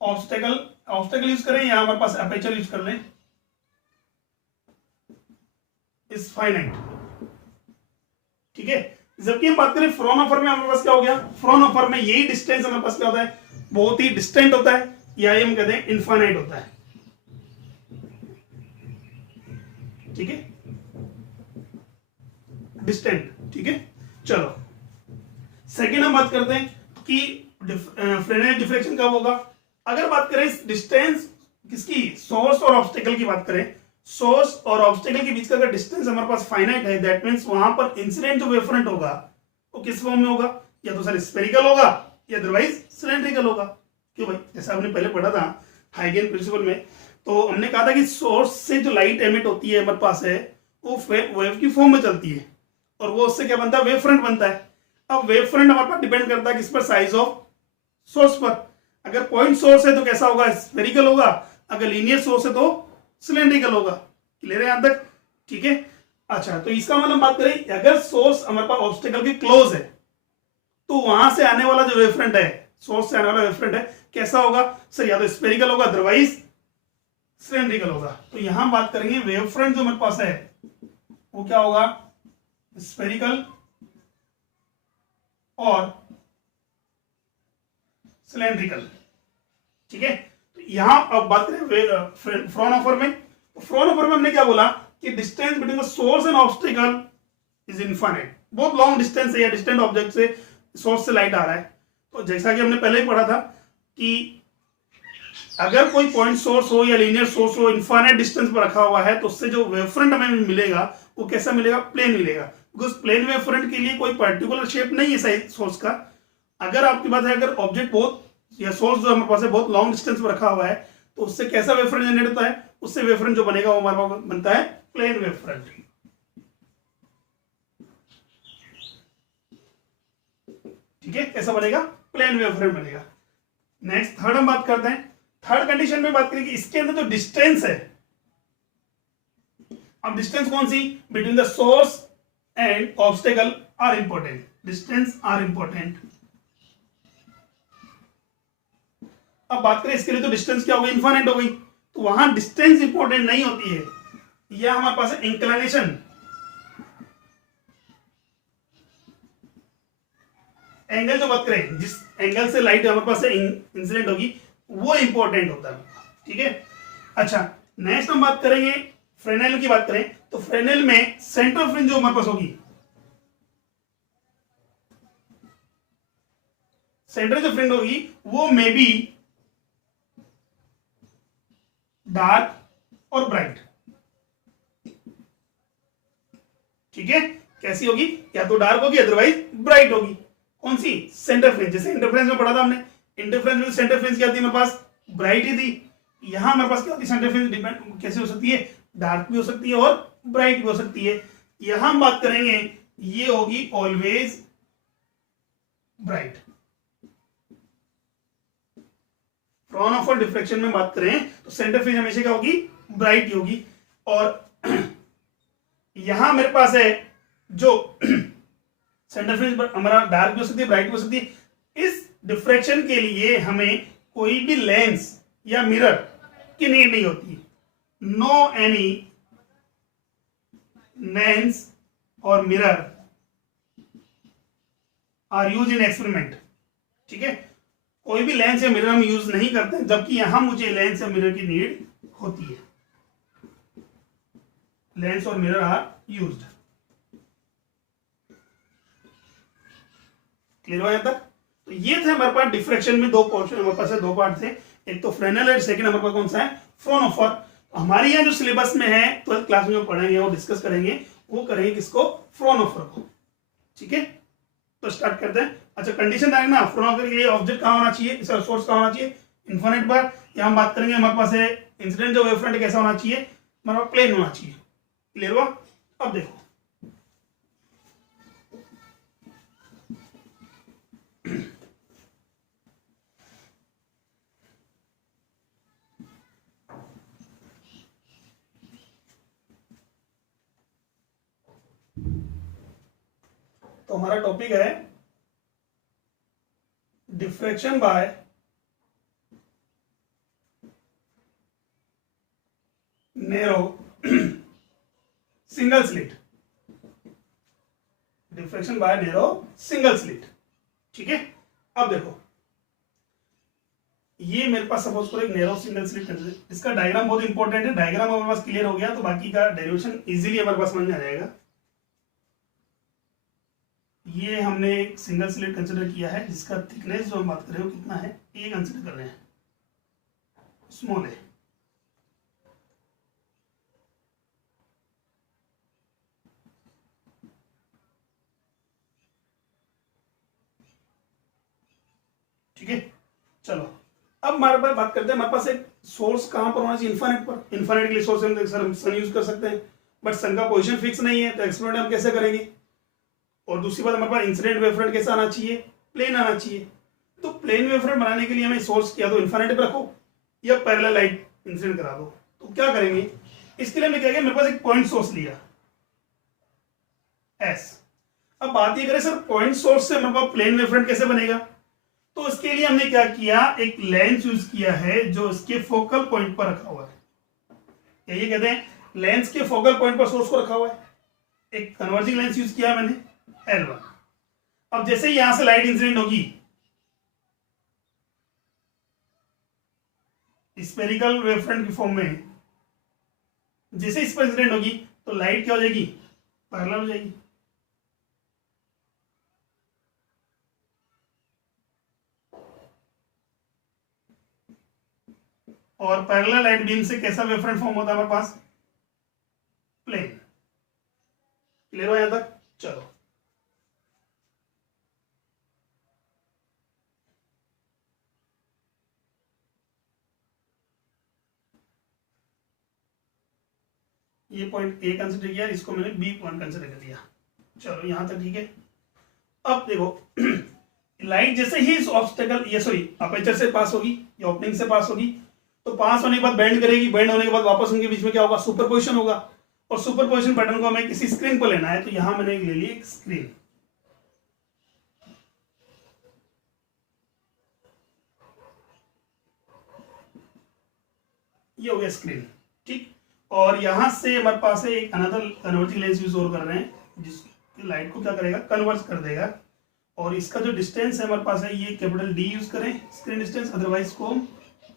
obstacle use करें या हमारे पास अपर्चर यूज कर लें, इज फाइनाइट। ठीक है, जबकि हम बात करें फ्राउनहोफर में हमारे पास क्या हो गया, फ्राउनहोफर में यही डिस्टेंस हमारे पास क्या होता है, बहुत ही डिस्टेंट होता है, या ये हम कहते हैं इनफाइनाइट होता है। ठीक है, डिस्टेंट। ठीक है, चलो सेकेंड हम बात करते हैं कि फ्रेनेल डिफ्रेक्शन कब होगा। अगर बात करें डिस्टेंस किसकी, सोर्स और ऑब्स्टेकल की बात करें, सोर्स और ऑब्स्टेकल के बीच का अगर डिस्टेंस हमारे पास फाइनाइट है, दैट मींस वहां पर इंसिडेंट जो वेवफ्रंट होगा वो किस फॉर्म में होगा, या तो सर स्फेरिकल होगा या अदरवाइज सिलेंड्रिकल होगा। क्यों भाई, जैसा आपने पहले पढ़ा था हाइगेन प्रिंसिपल में, तो हमने कहा था कि सोर्स से जो लाइट एमिट होती है हमारे पास है वो वेव की फॉर्म में चलती है, और वो उससे क्या बनता है, वेव फ्रंट बनता है। अब वेव फ्रंट हमारे पास डिपेंड करता है किस पर, साइज ऑफ सोर्स पर। अगर पॉइंट सोर्स है तो कैसा होगा, स्फेरिकल होगा, अगर लीनियर सोर्स है तो सिलेंड्रिकल होगा। क्लियर है यहां तक? ठीक है, अच्छा तो इसका मतलब बात करें, अगर सोर्स हमारे पास ऑब्स्टेकल के क्लोज है तो वहां से आने वाला जो वेवफ्रंट है, सोर्स से आने वाला वेवफ्रंट है कैसा होगा सर, या तो स्फेरिकल होगा अदरवाइज सिलेंड्रिकल होगा। तो यहां बात करेंगे वेवफ्रंट जो हमारे पास है वो क्या होगा, स्फेरिकल और सिलेंड्रिकल। ठीक है, तो यहां अब बात करें फ्राउनहोफर में, तो फ्राउनहोफर में हमने क्या बोला कि distance between the source and obstacle is infinite, बहुत लॉन्ग डिस्टेंस है, या डिस्टेंट ऑब्जेक्ट से सोर्स से लाइट आ रहा है। तो जैसा कि हमने पहले ही पढ़ा था कि अगर कोई पॉइंट सोर्स हो या लीनियर सोर्स हो, इनफाइनाइट डिस्टेंस पर रखा हुआ है, तो उससे जो वेवफ्रंट हमें मिलेगा वो कैसा मिलेगा, प्लेन मिलेगा। बिकॉज प्लेन वेवफ्रंट के लिए कोई पर्टिकुलर शेप नहीं है साइज सोर्स का। अगर आपकी बात है, अगर ऑब्जेक्ट बहुत या सोर्स जो हमारे पास है बहुत लॉन्ग डिस्टेंस पर रखा हुआ है, तो उससे कैसा वेवफ्रंट जनरेट होता है, उससे वेवफ्रंट जो बनेगा वो हमारे पास बनता है प्लेन वेवफ्रंट। ठीक है, कैसा बनेगा, प्लेन वेवफ्रंट बनेगा। नेक्स्ट थर्ड हम बात करते हैं, थर्ड कंडीशन में बात करें कि इसके अंदर जो डिस्टेंस है, अब डिस्टेंस कौन सी, between the source and obstacle are important, distance are important. अब बात करें इसके लिए, तो डिस्टेंस क्या हो गई, इनफाइनाइट हो गई, तो वहां डिस्टेंस इंपॉर्टेंट नहीं होती है, यह हमारे पास है इंक्लिनेशन, एंगल जो बात करें, जिस एंगल से लाइट हमारे पास इंसिडेंट होगी वो इंपॉर्टेंट होता है। ठीक है, अच्छा नेक्स्ट हम बात करेंगे फ्रेनेल की बात करें, तो फ्रेनेल में सेंटर फ्रिंज जो हमारे पास होगी, सेंटर जो फ्रिंज होगी वो मे बी डार्क और ब्राइट। ठीक है, कैसी होगी, या तो डार्क होगी अदरवाइज ब्राइट होगी। कौन सी, सेंटर फ्रिंज, जैसे इंटरफ्रेंस में पढ़ा था हमने, इंटरफ्रेंस में सेंटर फ्रिंज क्या थी हमारे पास, ब्राइट ही थी। यहां हमारे पास क्या होती है, सेंटर फ्रिंज डिपेंड कैसे हो सकती है, डार्क भी हो सकती है और ब्राइट भी हो सकती है। यहां हम बात करेंगे ये होगी ऑलवेज ब्राइट। फ्राउनहोफर डिफ्रेक्शन में बात करें तो सेंटर फ्रिंज हमेशा क्या होगी, ब्राइट ही होगी। और यहां मेरे पास है जो सेंटर फ्रिंज हमारा डार्क भी हो सकती है, ब्राइट भी हो सकती है। इस डिफ्रैक्शन के लिए हमें कोई भी लेंस या मिरर की नीड नहीं होती। नो एनी लेंस और mirror are use in experiment. ठीक है, कोई भी लेंस या मिरर हम यूज नहीं करते, जबकि यहां मुझे लेंस या मिरर की नीड होती है। लेंस और मिरर आर यूज्ड। क्लियर हो जाता? तो ये थे हमारे पास डिफ्रैक्शन में दो पोर्शन, हमारे पास दो पार्ट थे, एक तो फ्रेनेल और सेकंड हमारे पास कौन सा है, फ्राउनहोफर। हमारे यहाँ जो सिलेबस में है 12th क्लास में जो पढ़ेंगे और डिस्कस करेंगे वो करेंगे किसको, फ्राउनहोफर को। ठीक है, तो स्टार्ट करते हैं। अच्छा, कंडीशन है ना, फ्राउनहोफर के लिए ऑब्जेक्ट कहाँ होना चाहिए, इसका सोर्स कहाँ होना चाहिए, इन्फिनिट पर। या हम बात करेंगे हमारे पास है इंसिडेंट जो वेव फ्रंट कैसा होना चाहिए, हमारे पास प्लेन होना चाहिए। क्लियर हुआ? अब देखो तो हमारा टॉपिक है diffraction by narrow single slit. Diffraction by narrow single slit. ठीक है, अब देखो ये मेरे पास सपोज करो एक नैरो सिंगल स्लिट है, इसका डायग्राम बहुत इंपॉर्टेंट है। डायग्राम हमारे पास क्लियर हो गया तो बाकी का डेरिवेशन इजीली हमारे पास समझ में आ जाएगा। ये हमने एक सिंगल स्लिट कंसिडर किया है जिसका थिकनेस जो हम बात कर रहे हो कितना है, ए कंसिडर कर रहे हैं, स्मॉल है। ठीक है, चलो अब हमारे पास बात करते हैं, हमारे पास एक सोर्स कहां पर होना चाहिए, इन्फिनिट पर। इन्फिनिट के लिए सोर्स हम सन यूज कर सकते हैं, बट सन का पोजीशन फिक्स नहीं है, तो एक्सपेरिमेंट हम कैसे करेंगे। और दूसरी बात हमारे पास इंसिडेंट वेव फ्रंट कैसा आना चाहिए, प्लेन आना चाहिए। तो प्लेन वेव फ्रंट बनाने के लिए हमें सोर्स किया तो इन्फिनिट पे रखो या पैरेलल लाइट इंसिडेंट करा दो। तो क्या करेंगे, इसके लिए हमने क्या किया, मेरे पास एक पॉइंट सोर्स लिया एस। अब बात ये करें सर पॉइंट सोर्स से हमारे पास प्लेन वेव फ्रंट कैसे बनेगा, तो इसके लिए हमने क्या किया, एक लेंस यूज किया है जो इसके फोकल पॉइंट पर रखा हुआ है। ये कहते हैं लेंस के फोकल पॉइंट पर सोर्स को रखा हुआ है। एक कन्वर्जिंग लेंस यूज किया मैंने L1। अब जैसे ही यहां से लाइट इंसिडेंट होगी स्फेरिकल वेवफ्रंट की फॉर्म में, जैसे इस पर इंसिडेंट होगी तो लाइट क्या हो जाएगी, पैरेलल हो जाएगी। और पैरेलल लाइट बीम से कैसा वेवफ्रंट फॉर्म होता है हमारे पास, प्लेन। क्लियर हो यहां तक? चलो ये पॉइंट ए कंसिडर किया, इसको मैंने बी पॉइंट कंसिडर कर दिया। चलो यहां तक ठीक है। अब देखो लाइट जैसे ही इस ऑब्स्टेकल ये सॉरी अपर्चर से पास होगी या ओपनिंग से पास होगी, तो पास होने के बाद बेंड करेगी, बेंड होने के बाद वापस उनके बीच में क्या होगा, सुपरपोजिशन होगा। और सुपरपोजिशन पैटर्न को हमें किसी स्क्रीन पर लेना है, तो यहां मैंने ले ली एक स्क्रीन। ये हो गया स्क्रीन। ठीक, और यहां से हमारे पास है एक अनदर कन्वर्जिंग लेंस यूज और कर रहे हैं जिसकी लाइट को क्या करेगा, कन्वर्ट कर देगा। और इसका जो डिस्टेंस है हमारे पास है ये कैपिटल डी यूज करें स्क्रीन डिस्टेंस, अदरवाइज को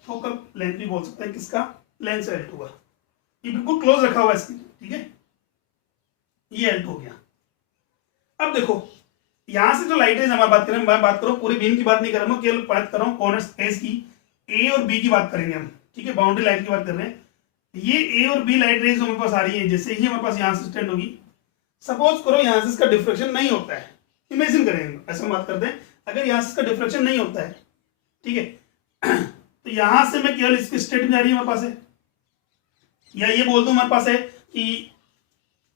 फोकल लेंथ भी बोल सकते हैं, किसका, लेंस L2 का। ये बिल्कुल क्लोज रखा हुआ है स्क्रीन। ठीक है, ये L2 हो गया। अब देखो यहां से जो लाइट है हमारी बात करें, मैं बात करूं पूरी बीम की बात नहीं कर रहा हूं, केवल बात कर रहा हूं कॉर्नर्स एस की, ए और बी की बात करेंगे हम। ठीक है, बाउंड्री लाइट की बात कर रहे हैं। ये ए और बी लाइट रेज हमारे पास आ रही है, जैसे ही हमारे पास यहां से स्टैंड होगी, सपोज करो यहां से इसका डिफ्रेक्शन नहीं होता है, इमेजिन करेंगे ऐसा बात करते हैं, अगर यहां से इसका डिफ्रेक्शन नहीं होता है, ठीक है, तो यहां से मैं केवल इसकी स्टेट में जा रही है हमारे पास है, या ये बोल दूं हमारे पास है कि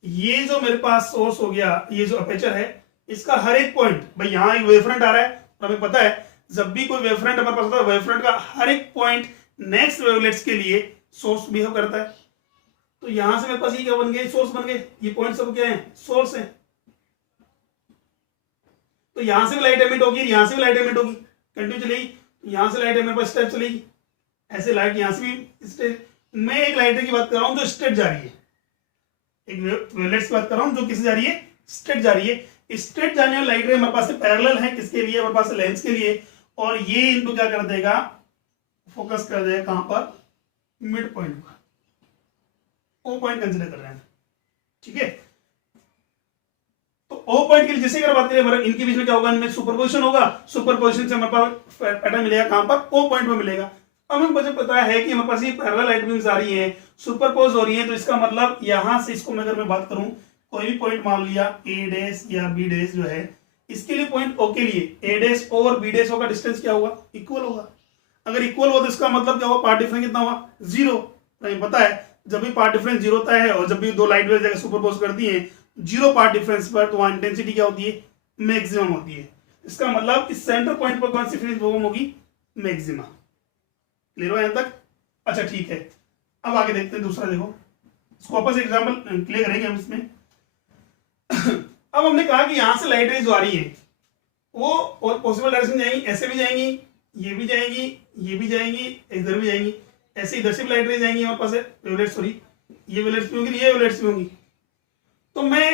ये जो मेरे पास सोर्स हो गया, ये जो अपर्चर है इसका हर एक पॉइंट, भाई यहां एक वेवफ्रंट आ रहा है और हमें पता है जब भी कोई वेवफ्रंट हमारे पास होता है वेवफ्रंट का हर एक पॉइंट नेक्स्ट वेवलेट्स के लिए सोर्स बिहेव करता है। तो यहां से मेरे पास ये क्या बन गए, सोर्स बन गए, ये पॉइंट सब क्या है, सोर्स है। तो यहां से भी लाइट एमिट होगी, यहां से भी लाइट एमिट होगी, कंटिन्यू चलेगी, यहां से लाइट मेरे पास स्टेप चलेगी, ऐसे लाइट यहां से भी स्टेप। मैं एक लाइट की बात कर रहा हूं जो स्ट्रेट जा रही है, एक वेवलेट्स की बात कर रहा हूं जो किस जा रही है, स्ट्रेट जा रही है। स्ट्रेट जाने वाली लाइट रे हमारे पास पैरेलल है, किसके लिए, हमारे पास लेंस के लिए, और ये इनको क्या कर देगा, फोकस कर देगा कहां पर, मिड पॉइंट पर, ओ पॉइंट कंसीडर कर रहे हैं, ठीक है। तो ओ पॉइंट के लिए जैसे अगर बात करें मतलब इनके बीच में क्या होगा, इनमें सुपरपोजिशन होगा, सुपरपोजिशन से हमारे पास पैटर्न मिलेगा कहां पर, ओ पॉइंट पर मिलेगा। अब मुझे पता है कि हमारे पास ये पैरेलल लाइट बीम्स आ रही है, सुपरपोज हो रही है, तो इसका मतलब यहां से इसको मैं अगर मैं बात करूं, कोई भी पॉइंट मान लिया ए डैश या बी डैश जो है, इसके लिए पॉइंट ओ के लिए ए डैश और बी डैश का डिस्टेंस क्या होगा, इक्वल होगा। अगर इक्वल हो तो इसका मतलब क्या होगा, पाथ डिफरेंस कितना होगा, जीरो। पता है जब भी पाथ डिफरेंस जीरो होता है और जब भी दो लाइट वेव्स सुपरपोज करती हैं जीरो पाथ डिफरेंस पर, तो वहां इंटेंसिटी क्या होती है, मैक्सिमम होती है। इसका मतलब इस सेंटर पॉइंट पर कौन सी फ्रीक्वेंसी होगी, मैक्सिमा। क्लियर हो यहां तक? अच्छा ठीक है, अब आगे देखते हैं दूसरा। देखो इसको वापस एग्जांपल क्लियर करेंगे हम इसमें। अब हमने कहा कि यहां से लाइट रेज जो आ रही है वो और पॉसिबल डायरेक्शन जाएंगी, ऐसे भी जाएंगी, ये भी जाएंगी, ये भी जाएंगी, इधर भी जाएंगी, ऐसे इधर से भी लाइट रेज जाएंगी हमारे पास वेवलेट्स, सॉरी ये वेवलेट्स भी होंगी, ये वेवलेट्स भी होंगी। तो मैं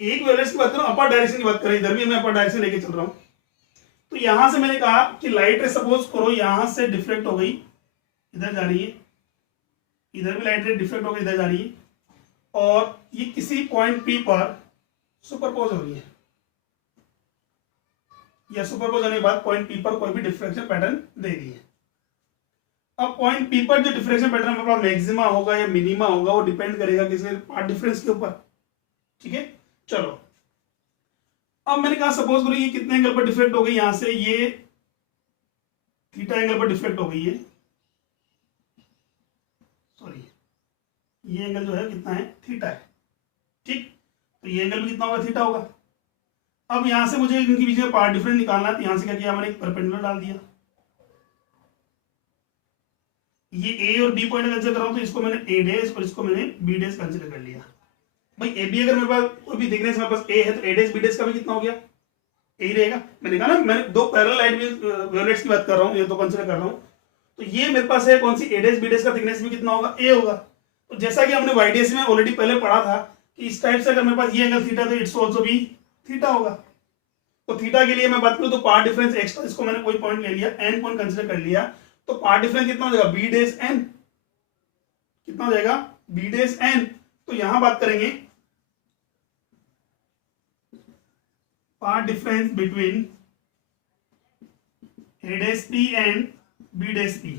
एक वेवलेट्स की बात करूं, अपर डायरेक्शन की बात करें, इधर भी मैं अपर डायरेक्शन लेके चल रहा हूं। तो यहां से मैंने कहा कि लाइट रे सपोज करो यहां से डिफ्लेक्ट हो गई, इधर जा रही है, इधर भी लाइट रे डिफ्लेक्ट होकर इधर जा रही है, और ये किसी पॉइंट पी पर सुपरपोज हो रही है, या सुपरपोज होने के बाद पॉइंट पी पर कोई भी डिफ्रेक्शन पैटर्न दे रही है। अब पॉइंट पी पर जो डिफ्रेक्शन पैटर्न हमारे पास मैक्सिमा होगा या मिनिमा होगा, वो डिपेंड करेगा किसके, पाथ डिफरेंस के ऊपर, ठीक है। चलो अब मैंने कहा सपोज करो ये कितने एंगल पर डिफ्लेक्ट हो गई, यहां से ये थीटा एंगल पर डिफ्लेक्ट हो गई है, सॉरी ये एंगल जो है कितना है, थीटा है, ठीक। तो ये एंगल भी कितना होगा, थीटा होगा। अब यहां से मुझे इनके बीच में पाथ डिफरेंस निकालना है, तो यहां से क्या किया मैंने, एक परपेंडिकुलर डाल दिया। ये ए और बी पॉइंट कंसीडर कर रहा हूं, तो इसको मैंने ए डैश और इसको मैंने बी डैश कंसीडर कर लिया। भाई ए बी अगर मेरे पास कोई भी थिकनेस मेरे पास ए है, तो ए डैश बी डैश का भी कितना हो गया, ए ही रहेगा। मैंने कहा ना मैंने दो पैरेलल लाइट वेवलेट्स की बात कर रहा हूं, ये तो कंसीडर कर रहा हूं। तो ये मेरे पास है कौन सी, ए डैश बी डैश का थिकनेस भी कितना होगा, ए होगा। तो जैसा कि हमने वाई डैश में ऑलरेडी पहले पढ़ा था कि इस टाइप से अगर मेरे पास ये एंगल थीटा, तो इट्स ऑल्सो भी थीटा होगा। तो थीटा के लिए मैं बात करूं तो पाथ डिफरेंस एक्स्ट्रा, इसको मैंने कोई पॉइंट ले लिया, एन पॉइंट कंसीडर कर लिया, तो पाथ डिफरेंस कितना हो जाएगा, बी डैश एन, कितना हो जाएगा, बी डैश एन। तो यहां बात करेंगे path difference between a dash p and b dash p,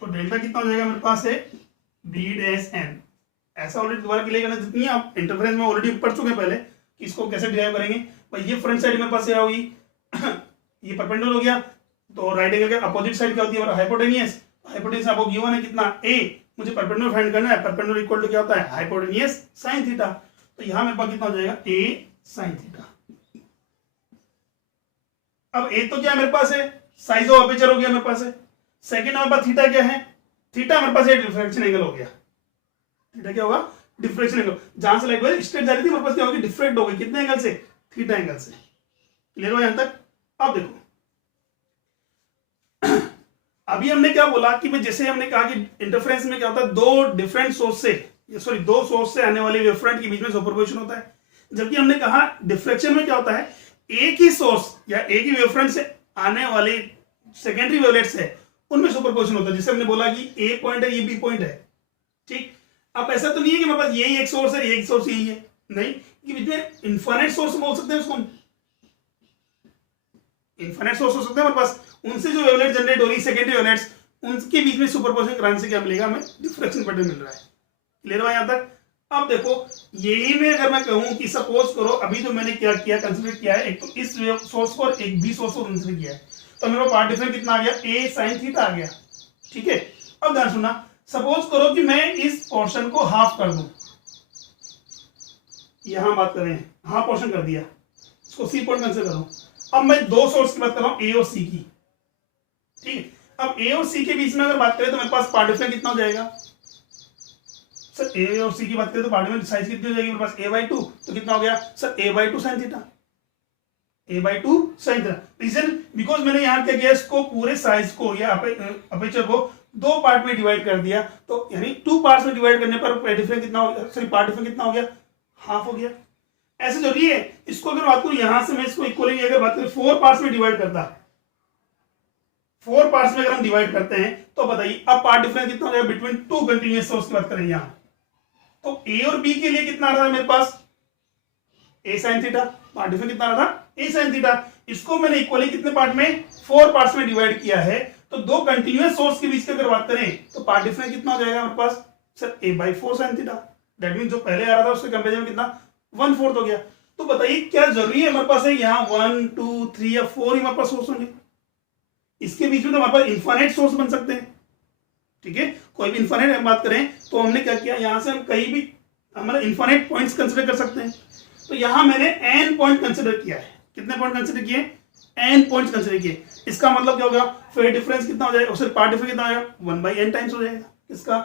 तो डेल्टा कितना हो जाएगा मेरे पास है, बी डैश एन। ऐसा ऑलरेडी दोबारा क्लियर करना, जितनी आप इंटरफेरेंस में ऑलरेडी पढ़ चुके हैं पहले कि इसको कैसे डिराइव करेंगे। भाई ये फ्रंट साइड मेरे पास क्या होगी, ये परपेंडिकुलर हो गया, तो राइट एंगल के अपोजिट साइड क्या होती है हमारा, हाइपोटेनियस। हाइपोटेनियस आपको गिवन है कितना, ए, मुझे परपेंडिकुलर फाइंड करना है, परपेंडिकुलर इक्वल टू क्या होता है, हाइपोटेनियस साइन थीटा। तो यहां मेरे पास कितना हो जाएगा, ए साइन थीटा। अब ए तो क्या मेरे पास है, साइज ऑफ अपर्चर हो गया मेरे पास है। सेकंड हमारे पास थीटा क्या है, थीटा हमारे पास डिफ्रैक्शन एंगल हो गया। थीटा क्या होगा, डिफ्रैक्शन एंगल, जहां से लाइट स्ट्रेट जा रही थी मेरे पास क्या होगी, डिफ्रेक्ट हो गई, कितने एंगल से, थीटा एंगल से। क्लियर हो यहां तक? अब देखो अभी हमने क्या बोला कि भाई जैसे हमने कहा कि इंटरफेरेंस में क्या होता है, दो डिफरेंट सोर्स से, सॉरी दो सोर्स से आने वाले वेवफ्रंट के बीच में सुपरपोजिशन होता है। जबकि हमने कहा डिफ्रेक्शन में क्या होता है, एक ही सोर्स या एक ही वेवफ्रंट से आने वाले सेकेंडरी वेवलेट्स है उनमें सुपरपोजिशन होता है। जैसे हमने बोला कि ए पॉइंट है, ये बी पॉइंट है, ठीक। अब ऐसा तो नहीं है कि मेरे पास यही एक सोर्स है, एक सोर्स यही है, नहीं, कि बीच में इनफाइनाइट सोर्स बोल सकते हैं उसको, इनफाइनाइट सोर्स हो सकते हैं हमारे पास, उनसे जो वेवलेट जनरेट हो रही सेकेंडरी वेवलेट्स, उनके बीच में सुपरपोजिशन कराने से क्या मिलेगा, हमें डिफ्रेक्शन पैटर्न मिल रहा है। क्लियर हुआ यहां तक? अब देखो यही में अगर मैं कहूं कि सपोज करो अभी जो मैंने क्या किया, कंसीडर किया है, एक तो इस वेव सोर्स को और एक बी सोर्स को कंसीडर किया है, तो मेरे पाथ डिफरेंस कितना आ गया, ए साइन थीटा आ गया, ठीक है। अब ध्यान सुनना, सपोज करो कि मैं इस पोर्शन को हाफ कर दूं, यहां बात करें हाफ पोर्शन कर दिया, इसको सी पॉइंट कंसीडर करूं। अब मैं दो सोर्स की बात कर रहा हूं, ए और सी की, ठीक है। अब ए और सी के बीच में अगर बात करें तो मेरे पास पाथ डिफरेंस कितना हो जाएगा, सर ए और सी की बात करें तो पार्ट में साइज कितनी हो जाएगी मेरे पास a/2, तो कितना हो गया sir a/2 sin theta, a/2 sin theta. Reason because मैंने यहाँ क्या किया, इसको पूरे साइज को या अपेचर को दो पार्ट में डिवाइड कर दिया, तो यानी टू पार्ट्स में डिवाइड करने पर डिफरेंस कितना हो गया, सॉरी पार्ट डिफरेंस कितना हो गया, हाफ हो गया। ऐसे जरूरी है, इसको अगर बात करूं यहां से मैं इसको इक्वली अगर बात करें 4 पार्ट्स में डिवाइड करता, 4 पार्ट्स में अगर हम डिवाइड करते हैं तो बताइए अब पार्ट डिफरेंस कितना हो जाएगा बिटवीन टू कंटिन्यूअस सोर्स की बात करें यहां, तो ए और बी के लिए कितना आ रहा है मेरे पास a sin theta, part difference कितना आ रहा था a sin थीटा। इसको मैंने इक्वली कितने पार्ट में 4 पार्ट्स में डिवाइड किया है, तो दो कंटिन्यूअस सोर्स के बीच की अगर बात करें तो पार्ट डिफरेंस कितना हो जाएगा मेरे पास sir a/4 sin theta. That mean जो पहले आ रहा था उसके कंपेरिजन में कितना 1/4 हो गया। तो बताइए क्या जरूरी है हमारे पास है यहाँ 1 2 3 या 4 ही हमारे पास सोर्स होंगे, इसके बीच में तो हमारे पास इन्फाइनाइट सोर्स बन सकते हैं, ठीक है। कोई भी इन्फाइनाइट बात करें तो हमने क्या किया, यहां से हम कहीं भी हमारा इन्फाइनाइट पॉइंट्स कंसिडर कर सकते हैं, तो यहां मैंने n पॉइंट कंसिडर किया है। कितने पॉइंट कंसिडर किए, n पॉइंट्स कंसिडर किए। इसका मतलब क्या होगा, फिर डिफरेंस कितना हो जाएगा, उससे पार्ट डिफरेंस कितना आएगा 1/n टाइम्स हो जाएगा। किसका,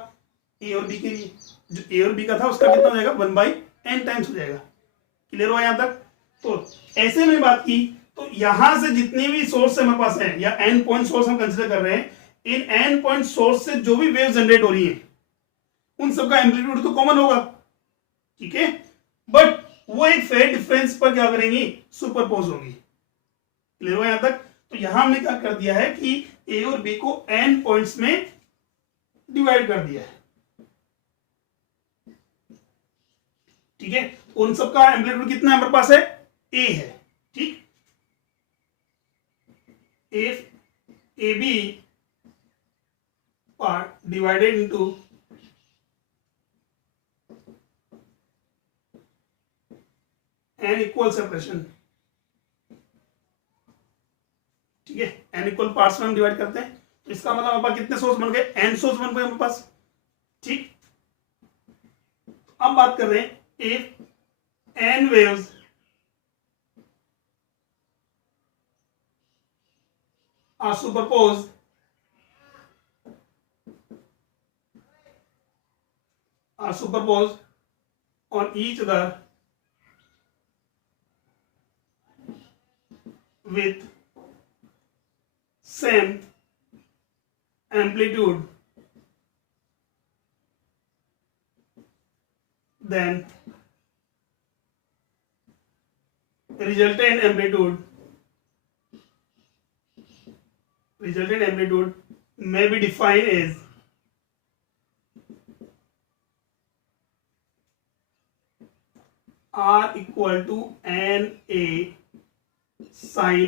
a और b के लिए, जो a और b का था उसका कितना हो जाएगा 1/n टाइम्स हो जाएगा। क्लियर हुआ यहां तक। तो ऐसे में बात की तो यहां से जितने भी सोर्स हमारे पास है या n पॉइंट सोर्स हम कंसिडर कर रहे हैं, इन n पॉइंट सोर्स से जो भी वेव जनरेट हो रही है उन सबका एम्पलीट्यूड तो कॉमन होगा, ठीक है, बट वो एक फेयर डिफरेंस पर क्या करेंगी, सुपरपोज होगी। क्लियर हुआ यहां तक। तो यहां हमने क्या कर दिया है कि a और b को n पॉइंट्स में डिवाइड कर दिया है, ठीक है। उन सबका एम्पलीट्यूड कितना हमारे पास है, a है, ठीक। a b part divided into n equal separation, ठीक है। n इक्वल पार्ट्स में हम डिवाइड करते हैं, तो इसका मतलब हमारे पास कितने सोर्स बन गए, n सोर्स बन गए हमारे पास, ठीक। अब बात कर रहे हैं if n waves are superposed on each other with same amplitude, then resultant amplitude may be defined as R equal to NA sin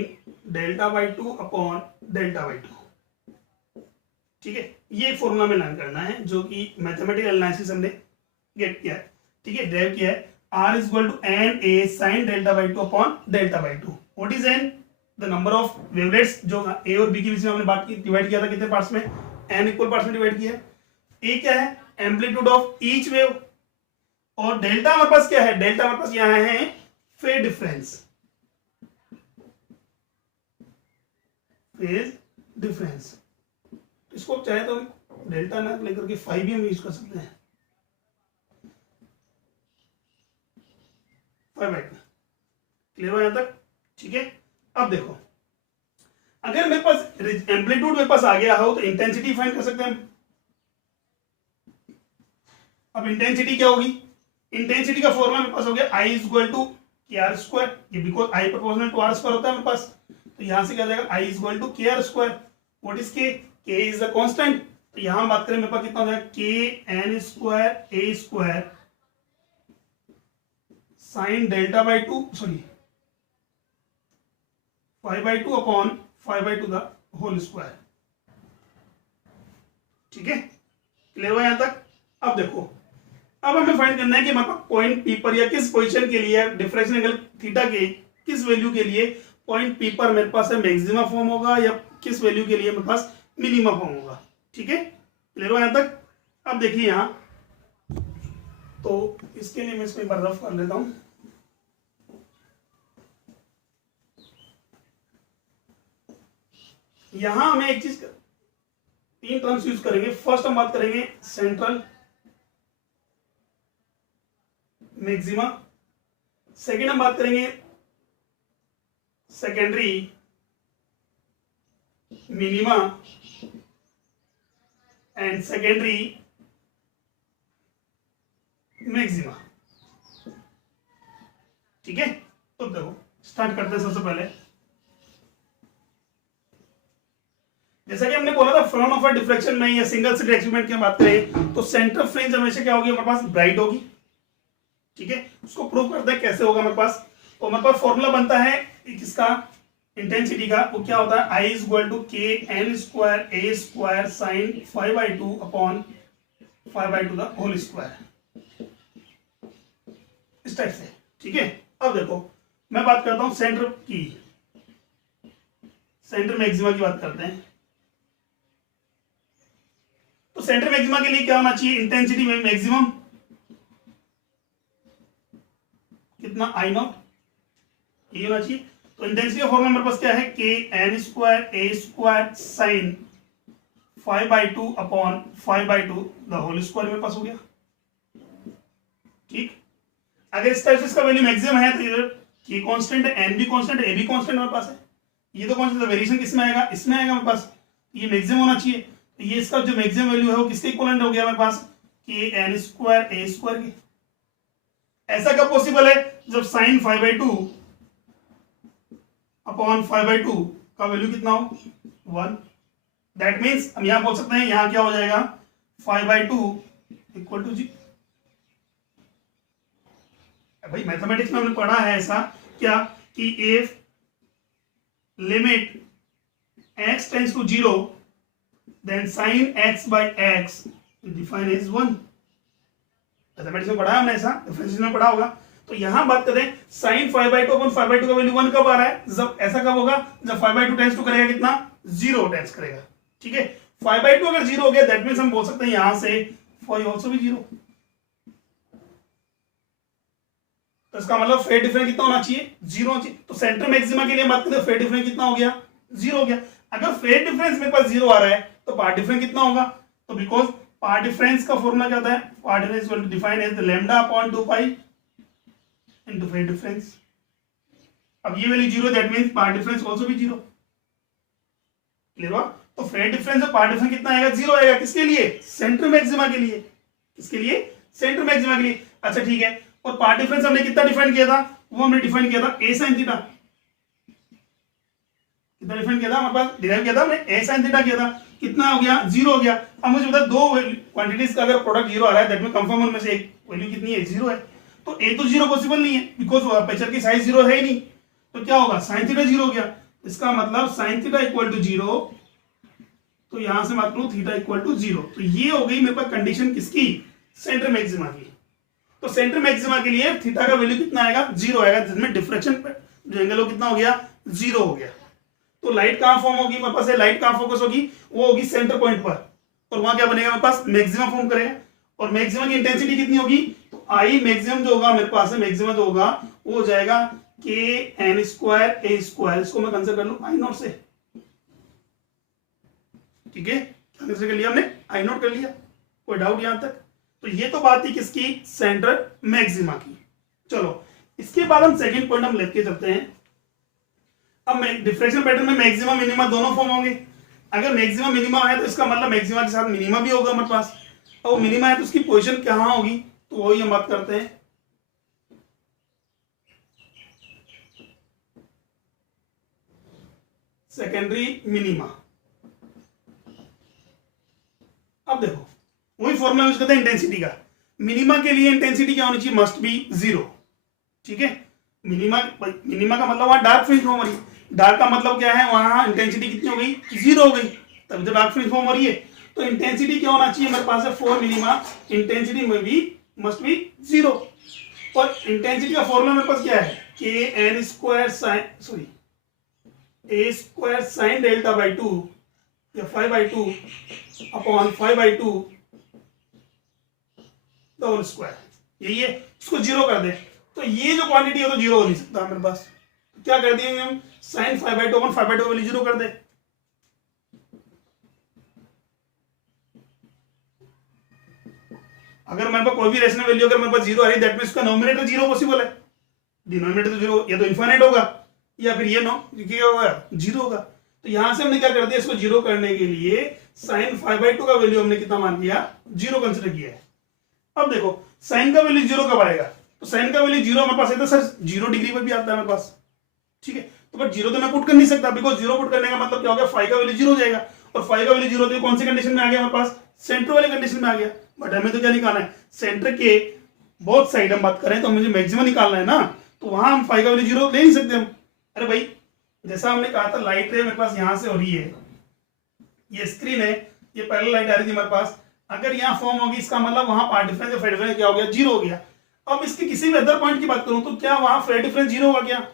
delta by 2 upon delta by 2, ठीक है। ये फॉर्मूला में लर्न करना है जो कि मैथमेटिकल एनालिसिस हमने gate किया है, ठीक है, ड्राइव किया है। R is equal to NA sin delta by 2 upon delta by 2। What is n, the number of wavelets जो a और b के बीच में हमने बात की, डिवाइड किया था कितने पार्ट्स में, n इक्वल पार्ट्स में डिवाइड किया है। a क्या है, एम्पलीट्यूड ऑफ ईच वेव, और डेल्टा हमारे पास क्या है, डेल्टा हमारे पास यहाँ है फेज डिफरेंस, फेज डिफरेंस। इसको चाहे तो डेल्टा ना लेकर के फाइव भी हम यूज कर सकते हैं, 5/2। क्लियर हो यहां तक, ठीक है। अब देखो अगर मेरे पास एम्पलीट्यूड मेरे पास आ गया हो तो इंटेंसिटी फाइंड कर सकते हैं। अब इंटेंसिटी क्या होगी, इंटेंसिटी का फॉर्मूला मेरे पास हो गया I is equal to KR square, ये because I proportional to R square होता है मेरे पास, तो यहां से क्या जाएगा I is equal to KR square. What is K, K is the constant, तो यहां बात करें मेरे पास कितना हो जाएगा KN square A square sine delta by 2, sorry 5/2 upon 5/2 the whole square, ठीक है। क्लियर हुआ यहां तक। अब देखो अब हमें फाइंड करना है कि हमारे पास पॉइंट पी पर या किस पोजीशन के लिए डिफरेंशियल एंगल थीटा के किस वैल्यू के लिए पॉइंट पी पर मेरे पास मैक्सिमम फॉर्म होगा या किस वैल्यू के लिए मेरे पास मिनिमम फॉर्म होगा, ठीक है। क्लियर हुआ यहां तक। अब देखिए यहां, तो इसके लिए मैं इसको एक बार रफ कर लेता हूं। यहां हमें एक चीज 3 टर्म्स यूज करेंगे। फर्स्ट हम बात करेंगे सेंट्रल मैक्सिमा। सेकेंड हम बात करेंगे secondary minima and secondary maxima. ठीक है, तो देखो स्टार्ट करते हैं। सबसे पहले जैसा कि हमने बोला था फ्रंट ऑफ डिफ्लेक्शन में या सिंगल स्लिट एक्सपेरिमेंट की बात करें तो सेंटर फ्रिंज हमेशा क्या होगी हमारे पास, ब्राइट होगी। ठीक है, उसको प्रूव करते हैं कैसे होगा हमारे पास। तो हमारे पास फॉर्मूला बनता है किसका, इंटेंसिटी का। वो क्या होता है, I is equal to k N square A square sine 5/2 upon 5/2 the whole square, इस टाइप से। ठीक है, अब देखो मैं बात करता हूं सेंटर की, सेंटर मैक्सिमा की बात करते हैं। तो सेंटर मैक्सिमा के लिए क्या होना चाहिए, इंटेंसिटी में मैक्सिमम कितना, I नॉट, ये होना चाहिए। तो इंटेंसिटी का फॉर्मूला मेरे पास क्या है, K N square A square sine 5/2 upon 5/2 the whole square मेरे पास हो गया। ठीक, अगर इस टाइप से इसका वैल्यू मैक्सिमम है तो इधर के कांस्टेंट है, एन भी कांस्टेंट है, ए भी कांस्टेंट मेरे पास है। ये तो कांस्टेंट, वेरिएशन किसमें आएगा, इसमें आएगा मेरे पास। ये मैक्सिमम होना चाहिए। तो ये इसका जो मैक्सिमम वैल्यू है वो किसके इक्विवेलेंट हो गया मेरे पास, के एन स्क्वायर ए स्क्वायर के। ऐसा कब पॉसिबल है, जब साइन 5/2 अपॉन 5/2 का वैल्यू कितना हो, 1। दैट मीन्स हम यहां बोल सकते हैं, यहां क्या हो जाएगा, 5/2 इक्वल टू 0। भाई मैथमेटिक्स में हमने पढ़ा है ऐसा क्या, कि if limit x tends to 0 then sine x by x define as 1। Mathematics में पढ़ा है हमने ऐसा, डिफरेंशियल में पढ़ा होगा। तो यहां बात करें साइन 5/2 अपॉन 5/2 का वैल्यू 1 कब आ रहा है, जब ऐसा कब होगा, जब 5/2 टेंड्स टू करेगा कितना, 0 टेंड्स करेगा। ठीक है, 5/2 अगर 0 हो गया दैट मीन्स हम बोल सकते हैं यहां से 5 आल्सो भी 0। तो इसका मतलब फेज डिफरेंस कितना होना चाहिए, 0 होना चाहिए। तो सेंटर मैक्सिमा के लिए बात करें फेज डिफरेंस कितना हो गया, 0 हो गया। अगर फेज डिफरेंस मेरे पास 0 आ रहा है तो पार्ट डिफरेंस कितना होगा, तो बिकॉज पार्ट डिफरेंस का फॉर्मूला क्या होता है, part difference equal to define as the lambda upon 2 pi into phase difference. अब ये value 0 that means part difference also भी 0। क्लियर हुआ। तो फेज डिफरेंस और पार्ट डिफरेंस कितना आएगा, 0 आएगा। किसके लिए, सेंटर मैक्सिमा के लिए। किसके लिए, सेंटर मैक्सिमा के लिए। अच्छा ठीक है, और पार्ट डिफरेंस हमने कितना डिफाइन किया था, वो हमने डिफाइन किया था a sin थीटा। कितना डिफाइन किया था हमारे पास, डिराइव किया था हमने a sin थीटा किया था। कितना हो गया, 0 हो गया। अब मुझे बता, दो क्वांटिटीज का अगर प्रोडक्ट 0 आ रहा है दैट मींस कंफर्म उनमें से एक वैल्यू कितनी है, 0 है। तो a तो 0 पॉसिबल नहीं है बिकॉज अपर्चर की साइज 0 है ही नहीं। तो क्या होगा, sin थीटा 0 हो गया। इसका मतलब sin थीटा इक्वल टू 0। तो यहां से बात करूं थीटा इक्वल टू 0। तो ये हो गई मेरे पास कंडीशन किसकी, सेंटर मैक्सिमा की। तो सेंटर मैक्सिमा के लिए थीटा का वैल्यू कितना आएगा, 0 आएगा, जिसमें डिफ्रेक्शन जो एंगल हो कितना हो गया, 0 हो गया। तो लाइट कहां फॉर्म होगी मेरे पास, लाइट कहां फोकस होगी, वो होगी सेंटर पॉइंट पर। और वहां क्या बनेगा मेरे पास, मैक्सिमा फॉर्म करेगा। और मैक्सिमा की इंटेंसिटी कितनी होगी, तो आई मैक्सिमम जो होगा मेरे पास है, मैक्सिमा जो होगा वो हो जाएगा के एन स्क्वायर ए स्क्वायर। इसको मैं कंसिडर कर लूं आई नॉट से। ठीक है, क्या कंसिडर कर लिया हमने, आई नॉट कर लिया। कोई डाउट यहां तक। तो ये तो बात थी किसकी, सेंटर मैक्सिमा की। चलो इसके बाद हम सेकंड पॉइंट हम लेके चलते हैं। अब डिफ्रेक्शन पैटर्न में मैक्सिमा मिनिमा दोनों फॉर्म होंगे। अगर मैक्सिमा मिनिमा है तो इसका मतलब मैक्सिमा के साथ मिनिमा भी होगा हमारे पास। और वो मिनिमा है तो उसकी पोजीशन कहां होगी, तो वही हम बात करते हैं। Secondary minima. अब देखो वही फॉर्मूला यूज करते हैं इंटेंसिटी का। मिनिमा के लिए इंटेंसिटी क्या होनी चाहिए, मस्ट बी 0। ठीक है, मिनिमा का मतलब वहां डार्क फ्रिंज फॉर्म हो रही है। डार्क का मतलब क्या है, वहां इंटेंसिटी कितनी हो गई, 0 हो गई, तभी तो डार्क फ्रिंज फॉर्म हो रही है। तो इंटेंसिटी क्या होना चाहिए मेरे पास है, 4 मिनिमा। इंटेंसिटी में भी मस्ट बी 0। और इंटेंसिटी का फॉर्मूला मेरे पास क्या है, K N square sine sorry A square sine delta by 2 या 5/2 अपॉन 5/2 द होल स्क्वायर। यही है, इसको 0 कर दे। तो ये जो क्वांटिटी है तो 0 हो नहीं सकता मेरे पास। तो क्या कर दिए हम, साइन 5/2 अपॉन 5/2 वाली 0 कर दे। अगर मेरे पास कोई भी रेशनल वैल्यू अगर मेरे पास जीरो आ रही है, दैट मीन उसका नोमिनेटर जीरो पॉसिबल है, डिनोमिनेटर तो जीरो, या तो इन्फाइनाइट होगा या फिर ये नो क्या होगा, जीरो होगा। तो यहां से हमने क्या कर दिया, इसको जीरो करने के लिए साइन 5/2 का वैल्यू हमने कितना मान लिया, जीरो कंसिडर किया है। अब देखो साइन का वैल्यू जीरो कब आएगा, तो साइन का वैल्यू जीरो हमारे पास है तो सर 0 डिग्री पर भी आता है मेरे पास, ठीक है। तो बट जीरो तो मैं पुट कर नहीं सकता, बिकॉज जीरो पुट करने का मतलब क्या हो गया, फाइव का वैल्यू जीरो हो जाएगा, और फाइव का वैल्यू जीरो तो कौन सी कंडीशन में आ गया हमारे पास, सेंटर वाली कंडीशन में आ गया। बट हमें तो क्या निकालना है, सेंटर के बहुत साइड हम बात करें तो मुझे मैक्सिमम निकालना है ना, तो वहां हम फाइव का वैल्यू जीरो ले नहीं सकते हम। अरे भाई जैसा हमने कहा था, लाइट रे मेरे पास यहां से हो रही है, ये स्क्रीन है, ये पहले लाइट आ रही थी हमारे पास, अगर यहाँ फॉर्म होगी इसका मतलब वहां पार्ट डिफरेंस या फेज डिफरेंस क्या हो गया, जीरो हो गया। अब इसके किसी भी अदर पॉइंट की बात करूं तो क्या वहां फेज डिफरेंस जीरो होगा क्या,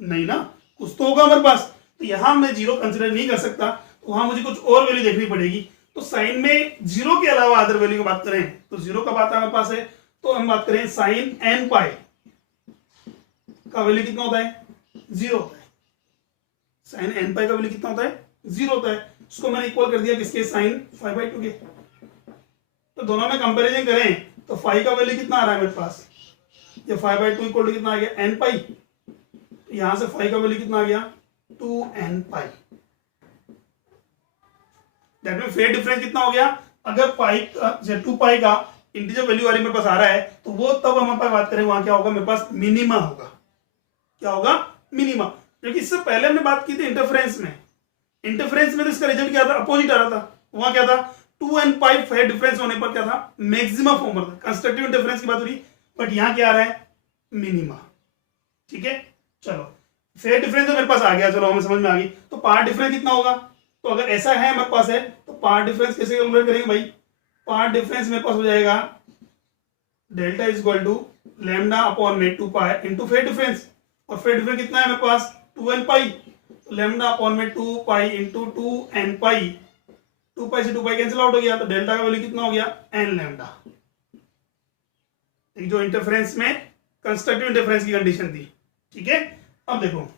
नहीं ना, कुछ तो होगा हमारे पास, तो यहां मैं जीरो कंसिडर नहीं कर सकता, तो वहां मुझे कुछ और वैल्यू देखनी पड़ेगी। तो साइन में जीरो के अलावा अदर वैल्यू की बात करें तो जीरो का बात हमारे पास है, तो हम बात करें साइन n पाई का वैल्यू कितना होता है, जीरो होता है। साइन n पाई का वैल्यू कितना होता है, जीरो होता है। उसको मैंने इक्वल कर दिया किसके, साइन 5/2 के। तो दोनों में कंपैरिजन करें तो 5 का वैल्यू कितना आ रहा है मेरे पास, ये 5/2 इक्वल टू कितना आ गया, n पाई। यहां से 5 का वैल्यू कितना आ गया, 2n pi. That mean phase difference कितना हो गया, अगर पाई का 2 पाई का इंटीजर वैल्यू वाली मेरे पास आ रहा है तो वो तब हमारे पास बात करें वहां क्या होगा, मेरे पास मिनिमा होगा, क्या होगा, मिनिमा। क्योंकि इससे पहले हमने बात की थी इंटरफेरेंस में, इंटरफेरेंस में तो इसका रिजल्ट क्या था, अपोजिट आ रहा था। वहां क्या था, 2n पाई फेज डिफरेंस होने पर क्या था, मैक्सिमम फॉर्म था, कंस्ट्रक्टिव इंटरफेरेंस की बात हो रही। बट यहां क्या आ रहा है, मिनिमा, ठीक है। चलो फेज डिफरेंस तो मेरे पास आ गया, चलो हमें समझ में आ गई। तो पार्ट डिफरेंस कितना होगा, तो अगर ऐसा है हमारे पास है तो पार्ट डिफरेंस कैसे कैलकुलेट करेंगे भाई, पार्ट डिफरेंस मेरे पास हो जाएगा delta is equal to lambda upon में 2 पाई इंटू फेज डिफरेंस, और फेज डिफरेंस कितना है मेरे पास, 2n पाई, तो लैम्डा अपॉन में 2 पाई इंटू 2n पाई, 2 पाई से 2 पाई कैंसिल आउट हो गया, तो डेल्टा का वैल्यू कितना हो गया, n लैम्डा। जो इंटरफेरेंस में कंस्ट्रक्टिव इंटरफेरेंस की कंडीशन थी, ठीक है। अब देखो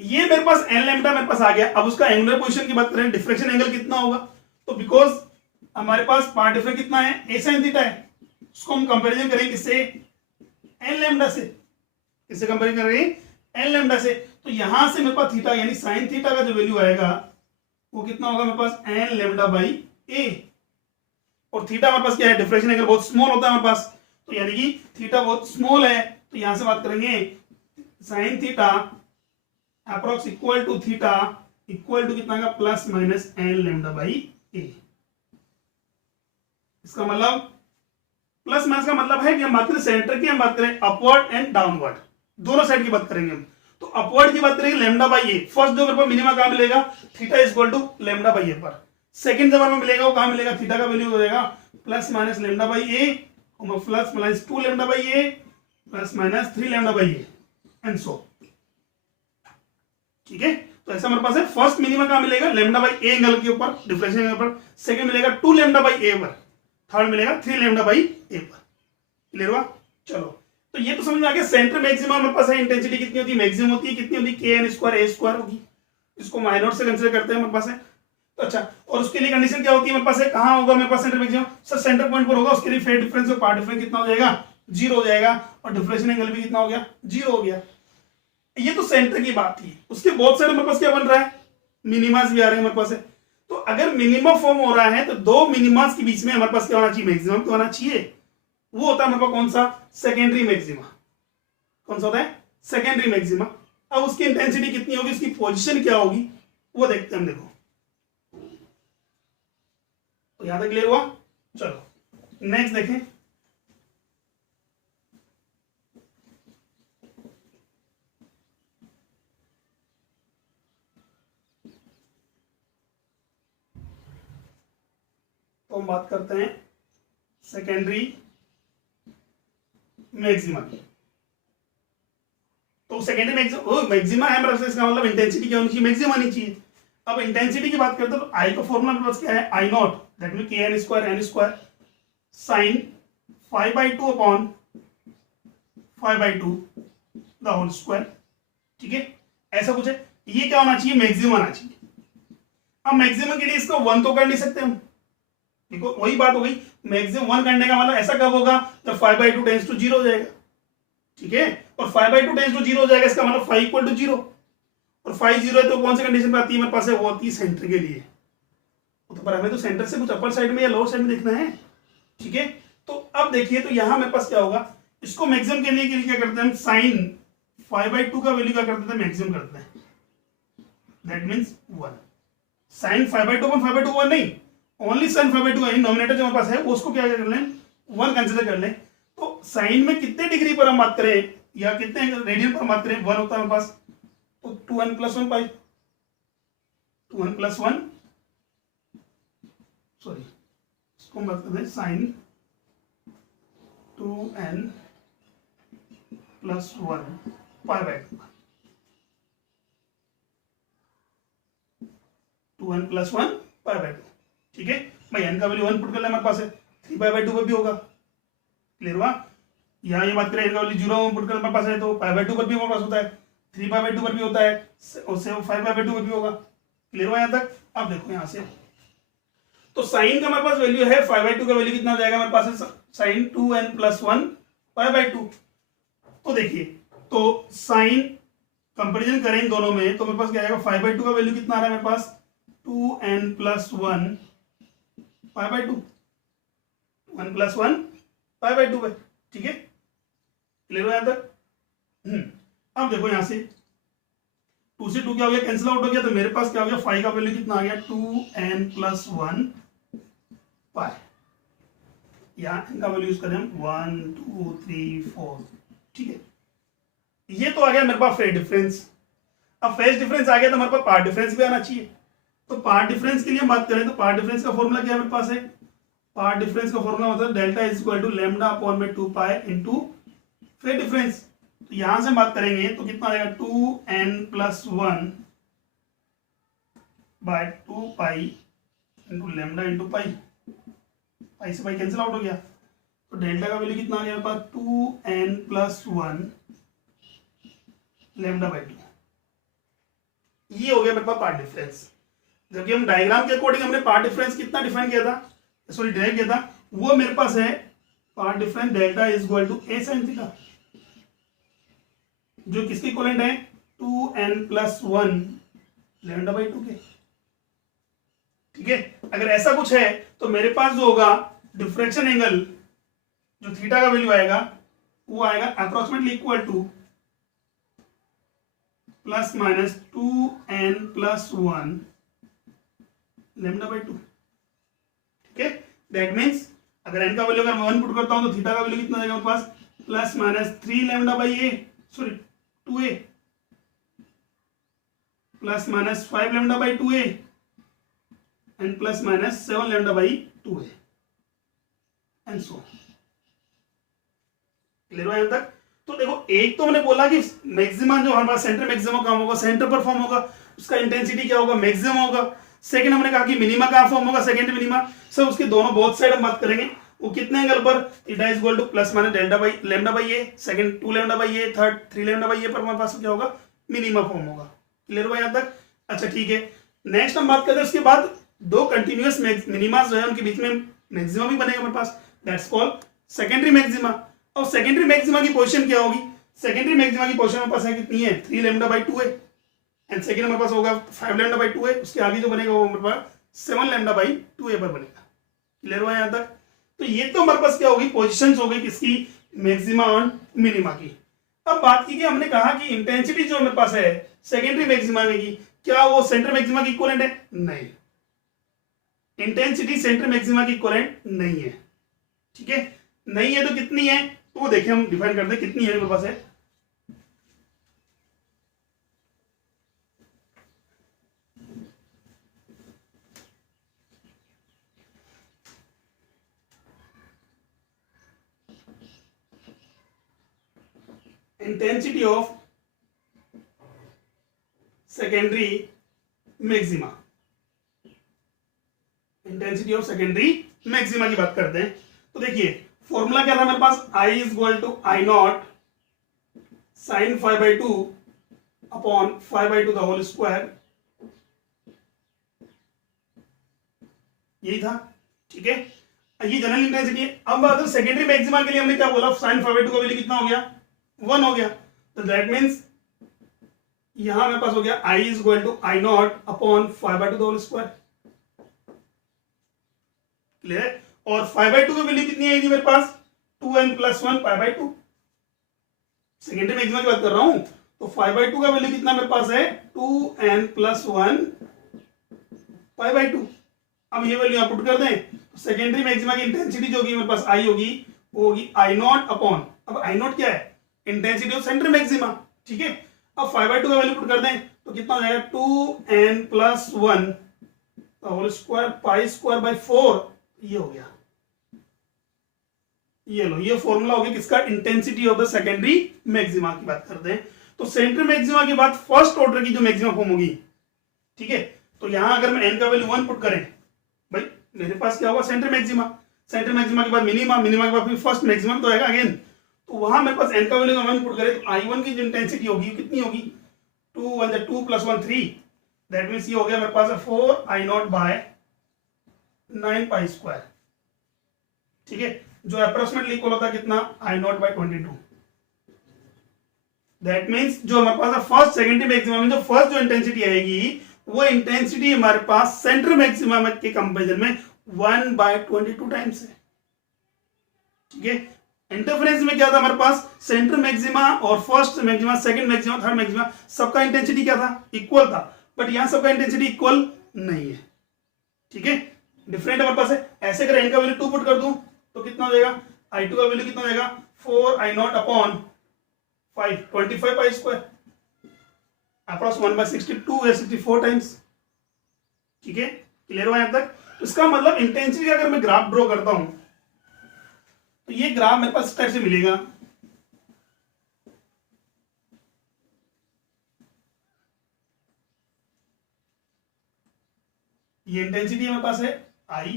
ये मेरे पास n लैम्डा मेरे पास आ गया। अब उसका एंगुलर पोजीशन की बात करें, डिफ्रेक्शन एंगल कितना होगा, तो बिकॉज हमारे पास पार्ट डिफरेंस कितना है, a sin थीटा है, उसको हम कंपैरिजन करेंगे किससे, n लैम्डा से, किससे कंपेयर करेंगे, n लैम्डा से। तो यहां से मेरे पास थीटा यानी साइन थीटा का जो वैल्यू आएगा वो कितना होगा मेरे पास, n लैम्डा बाई a। और थीटा हमारे पास क्या है, डिफ्रेक्शन एंगल बहुत स्मॉल होता है हमारे पास, तो यानी कि थीटा बहुत स्मॉल है, तो यहां से बात करेंगे sine theta approx equal to theta equal to कितना का, plus minus n lambda by a। इसका मतलब प्लस माइनस का मतलब है कि हम बात करें सेंटर की, हम बात करें अपवर्ड एंड डाउनवर्ड, दोनों साइड की बात करेंगे हम। तो अपवर्ड की बात करेंगे लैम्डा बाई ए, फर्स्ट जो मेरे को मिनिमा कहां मिलेगा, theta is equal to lambda by a पर। सेकंड जो हमें मिलेगा वो कहां मिलेगा, थीटा का वैल्यू हो जाएगा plus minus lambda by a, plus minus 2 lambda by a, plus minus 3 lambda by A, and so, ठीक है। तो ऐसा हमारे पास है, फर्स्ट मिनिमा कहां मिलेगा, लैम्डा बाई ए एंगल के ऊपर, डिफ्रेक्शन एंगल पर। सेकंड मिलेगा 2 लैम्डा बाई ए पर, थर्ड मिलेगा 3 लैम्डा बाई ए पर। क्लियर हुआ, चलो। तो ये तो समझ में आ गया, सेंटर मैक्सिमम हमारे पास है, इंटेंसिटी कितनी होती है, मैक्सिमम होती है, कितनी होती है, के एन स्क्वायर ए स्क्वायर होगी, इसको माइनॉट से कंसीडर करते हैं हमारे पास है। तो अच्छा, और उसके लिए कंडीशन क्या होती है मेरे पास है, कहां होगा मेरे पास centre maximum, sir centre point पर होगा, उसके लिए फेज डिफरेंस और पार्ट डिफरेंस कितना हो जाएगा, जीरो हो जाएगा, और डिफ्रेक्शन एंगल भी कितना हो गया, जीरो हो गया। ये तो सेंटर की बात थी, उसके बहुत सारे मेरे पास क्या बन रहा है, मिनिमास भी आ रहे हैं हमारे पास है। तो अगर मिनिमम फॉर्म हो रहा है तो दो मिनिमास के बीच में हमारे पास क्या होना चाहिए, मैक्सिमम तो होना चाहिए। वो होता है हमारे पास कौन सा, सेकेंडरी मैक्सिमा। कौन सा होता है, सेकेंडरी मैक्सिमा। अब उसकी इंटेंसिटी कितनी होगी, उसकी पोजीशन क्या होगी, वो देखते हैं हम। देखो तो यहां तक क्लियर हुआ, चलो नेक्स्ट देखें। तो हम बात करते हैं सेकेंडरी मैक्सिमा की। तो सेकेंडरी मैक्सिमा है मेरे, इसका मतलब इंटेंसिटी क्या होनी चाहिए, मैक्सिमा आनी चाहिए। अब इंटेंसिटी की बात करते हैं तो आई का फॉर्मूला मेरे पास क्या है, I not that mean K N square N square sine 5/2 upon 5/2 the whole square, ठीक है। ऐसा कुछ है, ये क्या होना चाहिए, मैक्सिमम आना चाहिए। अब मैक्सिमम के लिए इसको 1 तो कर नहीं सकते हम, देखो वही बात हो गई, मैक्सिमम 1 करने का मतलब ऐसा कब होगा जब 5/2 टेंस टू 0 हो जाएगा, ठीक है। और 5/2 टेंस टू 0 हो जाएगा, इसका मतलब 5 इक्वल टू 0, और 5 0 है तो कौन सी कंडीशन पे आती है मेरे पास है, वो आती है सेंटर के लिए। तो पर हमें तो सेंटर से कुछ अपर साइड में या लोअर साइड में देखना है, ठीक है। तो अब देखिए तो यहां मेरे पास क्या होगा, इसको मैक्सिमम करने के लिए क्या करते हैं हम, साइन 5/2 का वैल्यू क्या करते हैं, मैक्सिमम करते हैं, दैट मीन्स 1। साइन 5/2 अपन 5/2 1 नहीं, ओनली साइन 5/2 है, नॉमिनेटर जो हमारे पास है वो उसको क्या कर लें, 1 कंसिडर कर लें। तो साइन में कितने डिग्री पर हम बात करें या कितने रेडियन पर हम बात करें, 1 होता है हमारे पास, तो 2n + 1 पाई, 2n + 1 सॉरी इसको हम बात करते हैं साइन 2n + 1 π/2, 2n + 1 π/2, ठीक है भाई। n का वैल्यू 1 पुट कर ले, हमारे पास है 3 π/2 पर भी होगा, क्लियर हुआ। यहाँ ये बात करें n का वैल्यू 0 पुट कर हमारे पास है तो π/2 पर भी हमारे पास होता है, 3 π/2 पर भी होता है, और 5 π/2 पर भी होगा, क्लियर हुआ यहाँ तक। अब देखो यहाँ से तो साइन का हमारे पास वैल्यू है 5/2 का वैल्यू कितना हो जाएगा हमारे पास है साइन 2n + 1 π/2। तो देखिए तो साइन कंपेरिजन करें इन दोनों में तो मेरे पास क्या आएगा, 5/2 का वैल्यू कितना आ रहा है मेरे पास 2n + 1 π/2, 1 + 1 π/2 है, ठीक है, क्लियर हो यहाँ तक। अब देखो यहाँ से 2 से 2 क्या हो गया, कैंसिल आउट हो गया, तो मेरे पास क्या हो गया, 5 का वैल्यू कितना आ गया 2n + 1 π, यहाँ n का वैल्यू यूज करें हम 1 2 3 4, ठीक है। ये तो आ गया मेरे पास फेज डिफरेंस। अब फेज डिफरेंस आ गया तो हमारे पास पार्ट डिफरेंस भी आना चाहिए। तो पार्ट डिफरेंस के लिए हम बात करें तो पार्ट डिफरेंस का फॉर्मूला क्या है मेरे पास है, पार्ट डिफरेंस का फॉर्मूला मतलब delta is equal to λ/2 π into phase difference. तो यहां से हम बात करेंगे तो कितना आएगा 2n + 1 by 2 pi into lambda into pi, pi से पाई कैंसिल आउट हो गया, तो डेल्टा का वैल्यू कितना आ गया मेरे पास 2n + 1 λ/2। ये हो गया मेरे पास पार्ट डिफरेंस। जबकि हम डायग्राम के अकॉर्डिंग हमने पार्ट डिफरेंस कितना डिफाइन किया था, सॉरी डिराइव किया था, वो मेरे पास है part difference delta is equal to a sin theta, जो किसके इक्विवेलेंट है 2n + 1 λ/2 के, ठीक है। अगर ऐसा कुछ है तो मेरे पास जो होगा डिफ्रैक्शन एंगल जो थीटा का वैल्यू आएगा वो आएगा अप्रोक्सीमेटली इक्वल टू ± 2n + 1 λ/2, ठीक है। दैट मीन्स अगर n का वैल्यू अगर मैं 1 पुट करता हूं तो थीटा का वैल्यू कितना आएगा मेरे पास ±3 λ/a, sorry 2a ±5 λ/2a and ±7 λ/2a and so, clear हुआ यहां तक। तो देखो एक तो मैंने बोला कि मैक्सिमम जो हमारे पास सेंटर मैक्सिमम काम होगा, सेंटर पर फॉर्म होगा, उसका इंटेंसिटी क्या होगा, मैक्सिमम होगा। सेकंड हमने कहा कि मिनिमा कहां फॉर्म होगा, सेकंड मिनिमा। सर उसके दोनों बोथ साइड हम बात करेंगे, वो कितने एंगल पर, theta is equal to ± λ/a, second 2 λ/a, third 3 λ/a पर हमारे पास क्या होगा, मिनिमा फॉर्म होगा, क्लियर हुआ यहां तक। अच्छा ठीक है, नेक्स्ट हम बात करते हैं उसके बाद दो कंटिन्यूअस मिनिमा जो है उनके बीच में मैक्सिमा भी बनेगा हमारे पास, दैट्स कॉल्ड सेकेंडरी मैक्सिमा। और सेकेंडरी मैक्सिमा की पोजीशन क्या होगी, सेकेंडरी मैक्सिमा की पोजीशन हमारे पास है कितनी है 3 λ/2 है, एंड सेकेंड हमारे पास होगा 5 λ/2 है, उसके आगे जो बनेगा वो हमारे पास 7 λ/2 पर बनेगा, क्लियर हुआ यहां तक। तो ये तो हमारे पास क्या होगी, पोजीशंस हो गई किसकी, मैक्सिमा और मिनिमा की। अब बात की कि हमने कहा कि इंटेंसिटी जो हमारे पास है सेकेंडरी मैक्सिमा में की, क्या वो सेंटर मैक्सिमा की इक्विवेलेंट है, नहीं, इंटेंसिटी सेंटर मैक्सिमा की इक्विवेलेंट नहीं है, ठीक है। नहीं है तो कितनी है, तो वो देखिए हम डिफाइन करते हैं कितनी है मेरे पास है। Intensity of secondary maxima, intensity of secondary maxima की बात करते हैं। तो देखिए फॉर्मूला क्या था मेरे पास, I is equal to I0 sin 5/2 upon 5/2 the whole square, यही था, ठीक है, ये जनरल इंटेंसिटी है। अब बात है सेकेंडरी मैक्सिमा के लिए, हमने क्या बोला, साइन 5/2 का वैल्यू कितना हो गया, 1 हो गया। तो दैट मीन्स यहां मेरे पास हो गया I is equal to I not upon 5/2 whole square. Clear? और 5/2 की वैल्यू कितनी आई थी मेरे पास, 2n + 1 π/2। सेकेंडरी मैक्सिमा की बात कर रहा हूं, तो 5/2 का वैल्यू कितना मेरे पास है, 2n + 1 π/2। अब ये वैल्यू आप पुट कर दें, तो सेकेंडरी मैक्सिमा की इंटेंसिटी जो होगी मेरे पास I होगी, वो होगी I नॉट अपॉन, अब I नॉट क्या है, इंटेंसिटी ऑफ सेंट्रल मैक्सिमा। ठीक है, अब 5/2 का वैल्यू पुट कर दें तो कितना हो जाएगा, 2n + 1 होल स्क्वायर π²/4। ये हो गया, ये लो, ये फॉर्मूला हो गया किसका, intensity of the secondary maxima की बात करते हैं। तो सेंट्रल मैक्सिमा के बाद फर्स्ट ऑर्डर की जो मैक्सिमा फॉर्म होगी, ठीक है, तो यहां अगर मैं n का वैल्यू 1 पुट करें, भाई मेरे पास क्या होगा, सेंट्रल मैक्सिमा। सेंट्रल मैक्सिमा के बाद मिनिमा, मिनिमा के बाद फिर फर्स्ट मैक्सिमम तो आएगा अगेन। तो वहां मेरे पास n का वैल्यू 1 पुट करें तो I1 की जो इंटेंसिटी होगी कितनी होगी, 2 1 2 + 1 3। दैट मीन्स ये हो गया मेरे पास 4I0/9 π²। ठीक है, जो अप्रोक्सीमेटली इक्वल होता है कितना, I0/22। दैट मीन्स जो हमारे पास फर्स्ट सेकेंडरी मैक्सिमा में जो फर्स्ट जो इंटेंसिटी आएगी, वो इंटेंसिटी हमारे पास सेंट्रल मैक्सिमा के कंपैरिजन में 1/22 टाइम्स है। ठीक है, इंटरफेरेंस में क्या था हमारे पास, सेंट्रल मैक्सिमा और first maxima, second maxima, third maxima, सबका इंटेंसिटी क्या था, इक्वल था। बट यहां सबका इंटेंसिटी इक्वल नहीं है। ठीक है, डिफरेंट हमारे पास है। ऐसे अगर n का वैल्यू 2 पुट कर दूं तो कितना हो जाएगा, I2 का वैल्यू कितना हो जाएगा, 4I0/5 25 π², अप्रॉक्स 1/62 या 64 टाइम्स। ठीक है, क्लियर हुआ यहां तक। तो इसका मतलब इंटेंसिटी अगर मैं ग्राफ ड्रॉ करता हूं तो ये ग्राफ मेरे पास इस टाइप से मिलेगा। ये इंटेंसिटी मेरे पास है I,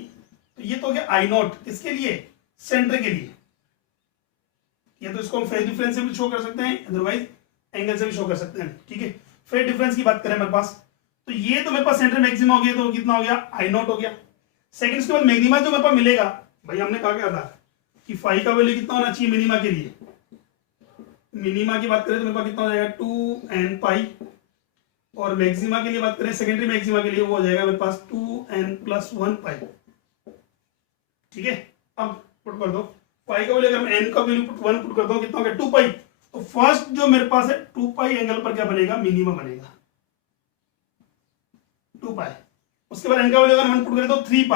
तो ये तो हो गया I0 किसके लिए, सेंटर के लिए। ये तो इसको हम फेज डिफरेंस से भी शो कर सकते हैं, अदरवाइज एंगल से भी शो कर सकते हैं। ठीक है, फेज डिफरेंस की बात करें मेरे पास, तो ये तो मेरे पास सेंटर मैक्सिमा हो गया, तो कितना हो गया, I0 हो गया। सेकंड के बाद मैक्सिमा जो मेरे पास मिलेगा, भाई हमने कहा क्या था कि फाई का वैल्यू कितना होना चाहिए मिनिमा के लिए। मिनिमा की बात करें तो मेरे पास कितना हो जाएगा, 2n π, और मैक्सिमा के लिए बात करें, सेकेंडरी मैक्सिमा के लिए वो हो जाएगा मेरे पास 2n + 1 π। ठीक है, अब पुट कर दो पाई का वैल्यू, अगर मैं n का वैल्यू 1 पुट करता हूं कितना हो गया, 2 π। तो फर्स्ट जो मेरे पास है 2 π एंगल पर क्या बनेगा, मिनिमा बनेगा 2 π। उसके बाद n का वैल्यू अगर 1 पुट करें तो 3 π,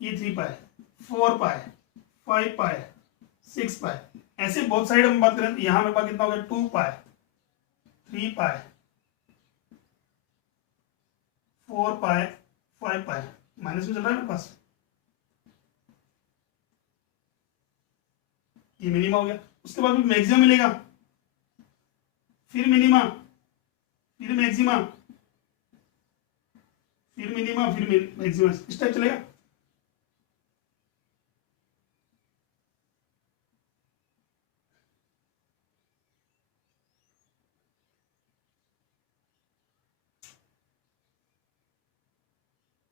ये 3 π, 4 π, 5 π, 6 π। ऐसे बहुत साइड हम बात करें तो यहां मेरे पास कितना हो गया, 2 π, 3 π, 4 π, 5 π। माइनस में चल रहा है मेरे पास, ये मिनिमा हो गया। उसके बाद मैक्सिमम मिलेगा, फिर मिनिमा, फिर मैक्सिमा, फिर मिनिमा, फिर मैक्सिमा, इस टाइप चलेगा।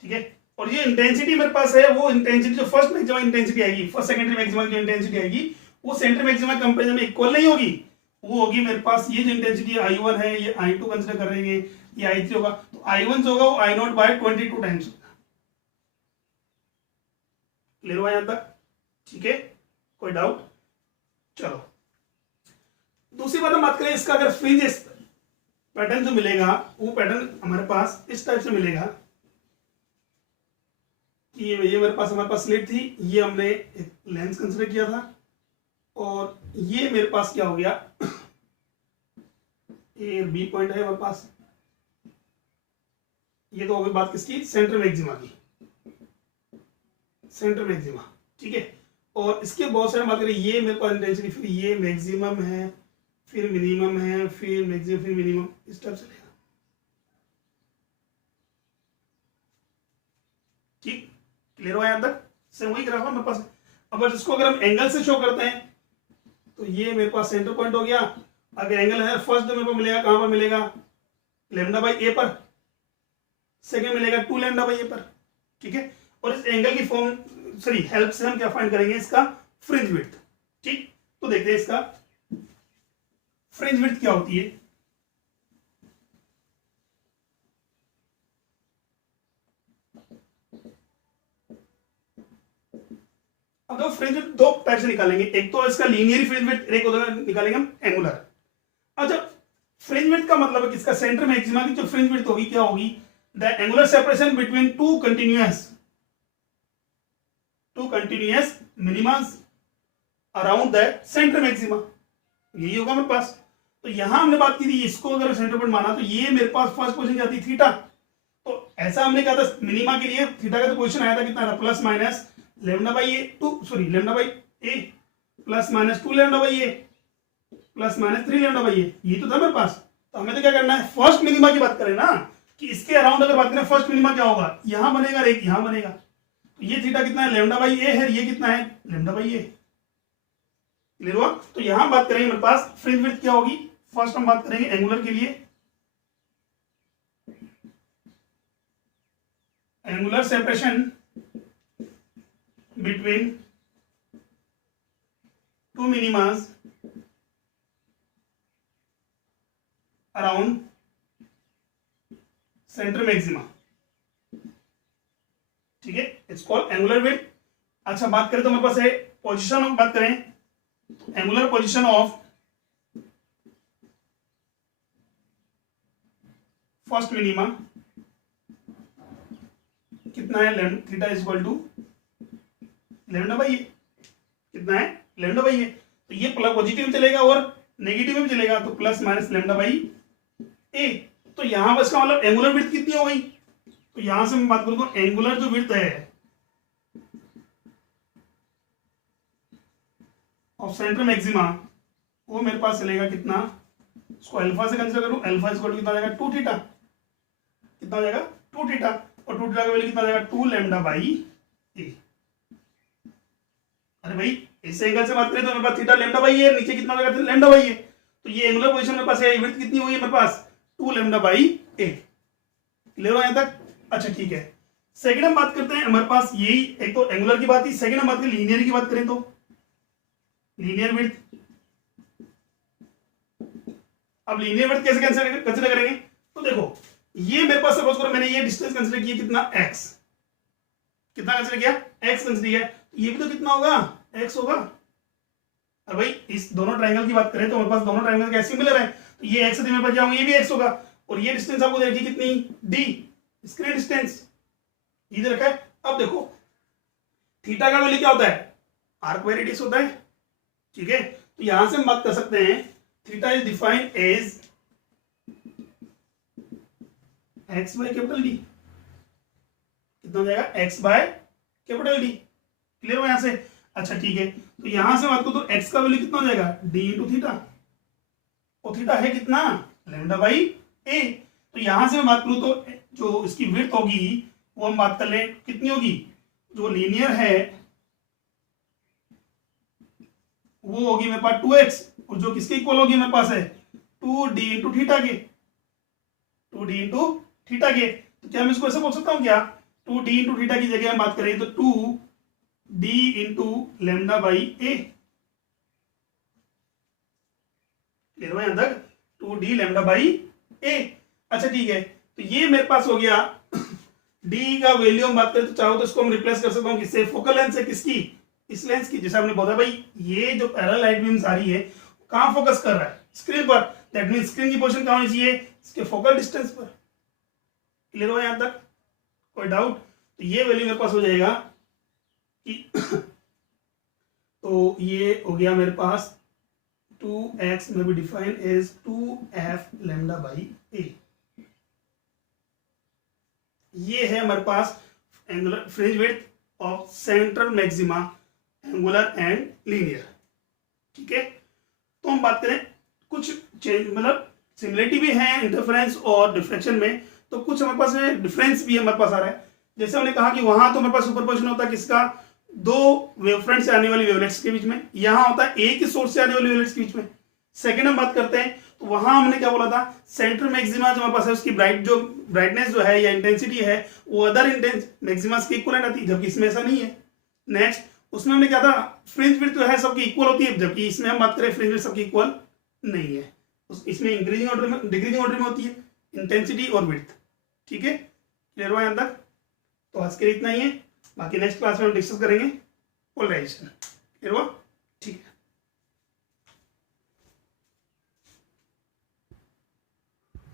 ठीक है, और ये इंटेंसिटी मेरे पास है, वो इंटेंसिटी जो फर्स्ट मैक्सिमा इंटेंसिटी आएगी, फर्स्ट सेकेंडरी मैक्सिमा जो इंटेंसिटी आएगी, वो सेंटर मैक्सिमा कंपेरिजन में इक्वल नहीं होगी। वो होगी मेरे पास, ये जो इंटेंसिटी I1 है, ये I2 कंसिडर कर रहे हैं, ये I3 होगा, तो I1 जो होगा वो I0/22 टाइम्स होगा। क्लियर हुआ यहां तक? ठीक है, कोई डाउट? चलो दूसरी बात हम बात करें इसका, अगर फ्रिंज पैटर्न जो मिलेगा वो पैटर्न हमारे पास इस टाइप से मिलेगा कि ये हमारे पास स्लिट थी, ये हमने एक लेंस कंसिडर किया था, और ये मेरे पास क्या हो गया, ए बी पॉइंट है हमारे पास। ये तो हो गई बात किसकी, सेंटर मैक्सिमा की, सेंटर मैक्सिमा। ठीक है, और इसके बहुत सारे बात करें, ये मेरे पास इंटेंसिटी, फिर ये मैक्सिमम है, फिर मिनिमम है, फिर मैक्सिमम, फिर मिनिमम, इस टाइप से। ठीक, क्लियर हुआ यहां तक? सेम वही ग्राफ है मेरे पास। अब इसको अगर हम एंगल से शो करते हैं तो ये मेरे पास सेंटर पॉइंट हो गया। अगर एंगल है फर्स्ट जो मेरे को मिलेगा, कहां पर मिलेगा, λ/a पर, सेकंड मिलेगा 2 λ/a पर। ठीक है, और इस एंगल की फॉर्म सॉरी हेल्प से हम क्या फाइंड करेंगे, इसका फ्रिंज विड्थ। ठीक, तो देखते हैं इसका फ्रिंज विड्थ क्या होती है। अब तो फ्रिंज विड्थ दो टाइप से निकालेंगे, एक तो इसका लीनियर फ्रिंज विड्थ, एक उधर निकालेंगे हम एंगुलर। अच्छा, फ्रिंज विड्थ का मतलब है कि इसका सेंटर मैक्सिमा की जो फ्रिंज विड्थ होगी क्या होगी, the angular separation between two continuous मिनिमास around the centre maxima, यही होगा मेरे पास। तो यहां हमने बात की थी, इसको अगर सेंटर पॉइंट माना तो ये मेरे पास फर्स्ट पोजीशन जाती थीटा। तो ऐसा हमने कहा था मिनिमा के लिए थीटा का तो पोजीशन आया था कितना था, plus minus lambda by a lambda by a plus minus 2 lambda by a plus minus 3 lambda by a, ये तो था मेरे पास। तो हमें तो क्या करना है, फर्स्ट मिनिमा की बात करें ना, कि इसके अराउंड अगर बात करें फर्स्ट मिनिमा क्या होगा, यहां बनेगा एक यहां बनेगा। तो ये थीटा कितना है, लेमडा बाई ए है, ये कितना है लेमडा बाई ए। क्लियर हुआ। तो यहां बात करेंगे मेरे पास फ्रिंज विड्थ क्या होगी, फर्स्ट हम बात करेंगे एंगुलर के लिए, angular separation between two मिनिमास around centre maxima. ठीक है, इट्स कॉल्ड एंगुलर विड्थ। अच्छा, बात करें तो हमारे पास है पोजीशन ऑफ, बात करें angular position of first minima कितना है, theta is equal to lambda by a, कितना है लेमडा बाई ए। तो ये प्लस पॉजिटिव में चलेगा और नेगेटिव में चलेगा, तो प्लस माइनस लेमडा बाई ए। तो यहां बस का मतलब एंगुलर विड्थ कितनी हो गई, तो यहां से मैं बात करूं तो एंगुलर जो विड्थ है ऑफ सेंटर मैक्सिमा वो मेरे पास चलेगा कितना, इसको अल्फा से कंसीडर करूं, अल्फा इक्वल टू कितना आ जाएगा 2 थीटा, कितना हो जाएगा 2 थीटा, और 2 थीटा का वैल्यू कितना आ जाएगा 2 लेमडा बाई ए। अरे भाई इस एंगल से बात करें तो मेरे पास थीटा लेमडा बाई ए, नीचे कितना हो जाएगा लेमडा बाई ए। तो ये एंगुलर पोजीशन मेरे पास है, विड्थ कितनी हुई है मेरे पास 2 लेमडा बाई ए। क्लियर हो यहां तक। अच्छा ठीक है, सेकंड हम बात करते हैं, हमारे पास यही एक तो एंगुलर की बात थी, सेकंड हम बात करें लीनियर की बात करें तो लीनियर विड्थ। अब लीनियर विड्थ कैसे कंसीडर करेंगे, तो देखो ये मेरे पास सपोज करो मैंने ये डिस्टेंस कंसीडर किया कितना x, कितना कंसीडर किया x कंसीडर किया, ये भी तो कितना होगा x होगा। और भाई इस दोनों ट्रायंगल की बात करें तो हमारे पास दोनों ट्रायंगल क्या सिमिलर है, तो ये x से मैं बच जाऊंगा, ये भी x होगा, और ये डिस्टेंस आपको देखिए कितनी d, स्क्रीन डिस्टेंस इधर रखा है। अब देखो थीटा का वैल्यू क्या होता है, आर्क बाय रेडियस होता है। ठीक है, तो यहां से हम बात कर सकते हैं theta is defined as x by capital D, कितना हो जाएगा x by capital D। Clear हो यहां से। अच्छा ठीक है, तो यहां से बात करो तो x का वैल्यू कितना हो जाएगा d इंटू थीटा, और थीटा है कितना लेमडा बाई a। तो यहां से मैं बात करूं तो जो इसकी विड्थ होगी वो हम बात कर लें कितनी होगी, जो लीनियर है वो होगी मेरे पास 2x, और जो किसके इक्वल होगी मेरे पास है 2d इंटू थीटा के, 2d इंटू थीटा के। तो क्या मैं इसको ऐसा बोल सकता हूं क्या, 2d इंटू थीटा की जगह हम बात करें तो 2d into lambda by A. Clear हो यहां तक, 2d लेमडा बाई ए। अच्छा ठीक है, तो ये मेरे पास हो गया d का वैल्यू हम बात करें तो चाहो तो इसको हम रिप्लेस कर सकता हूं किससे, फोकल लेंथ से, किसकी इस लेंस की। जैसे आपने बोला भाई ये जो पैरेलल लाइट बीम्स आ रही है कहां फोकस कर रहा है, स्क्रीन पर, दैट मींस स्क्रीन की पोजीशन कहां होनी चाहिए, इसके फोकल डिस्टेंस पर। क्लियर हो यहां तक, कोई डाउट। तो ये वैल्यू मेरे पास हो जाएगा कि तो ये हो गया मेरे पास 2x में भी define as 2f lambda by a. ये है हमारे पास angular fringe width of central maxima angular and linear. ठीक है, तो हम बात करें कुछ चेंज मतलब सिमिलरिटी भी है इंटरफेरेंस और डिफ्रेक्शन में, तो कुछ हमारे पास में डिफरेंस भी हमारे पास आ रहा है। जैसे हमने कहा कि वहां तो हमारे पास सुपरपोजिशन होता है किसका, दो वेवफ्रंट से आने वाली वेवलेट्स के बीच में, यहां होता है एक ही सोर्स से आने वाली वेवलेट्स के बीच में। सेकंड हम बात करते हैं तो वहां हमने क्या बोला था, सेंटर मैक्सिमा जो हमारे पास है उसकी ब्राइटनेस जो है या इंटेंसिटी है वो अदर मैक्सिमास के इक्वल आती है, जबकि इसमें ऐसा नहीं है। नेक्स्ट उसमें हमने क्या था, फ्रिंज विड्थ जो है सबकी इक्वल होती है, जबकि इसमें हम बात करें फ्रिंज विड्थ सबकी इक्वल नहीं है। इसमें इंक्रीजिंग ऑर्डर में डिक्रीजिंग ऑर्डर में होती है इंटेंसिटी और विड्थ। ठीक है, क्लियर हुआ यहाँ तक? तो आज के लिए इतना ही है, बाकी नेक्स्ट क्लास में हम डिस्कस करेंगे पोलराइजेशन। क्लियर हुआ? ठीक है।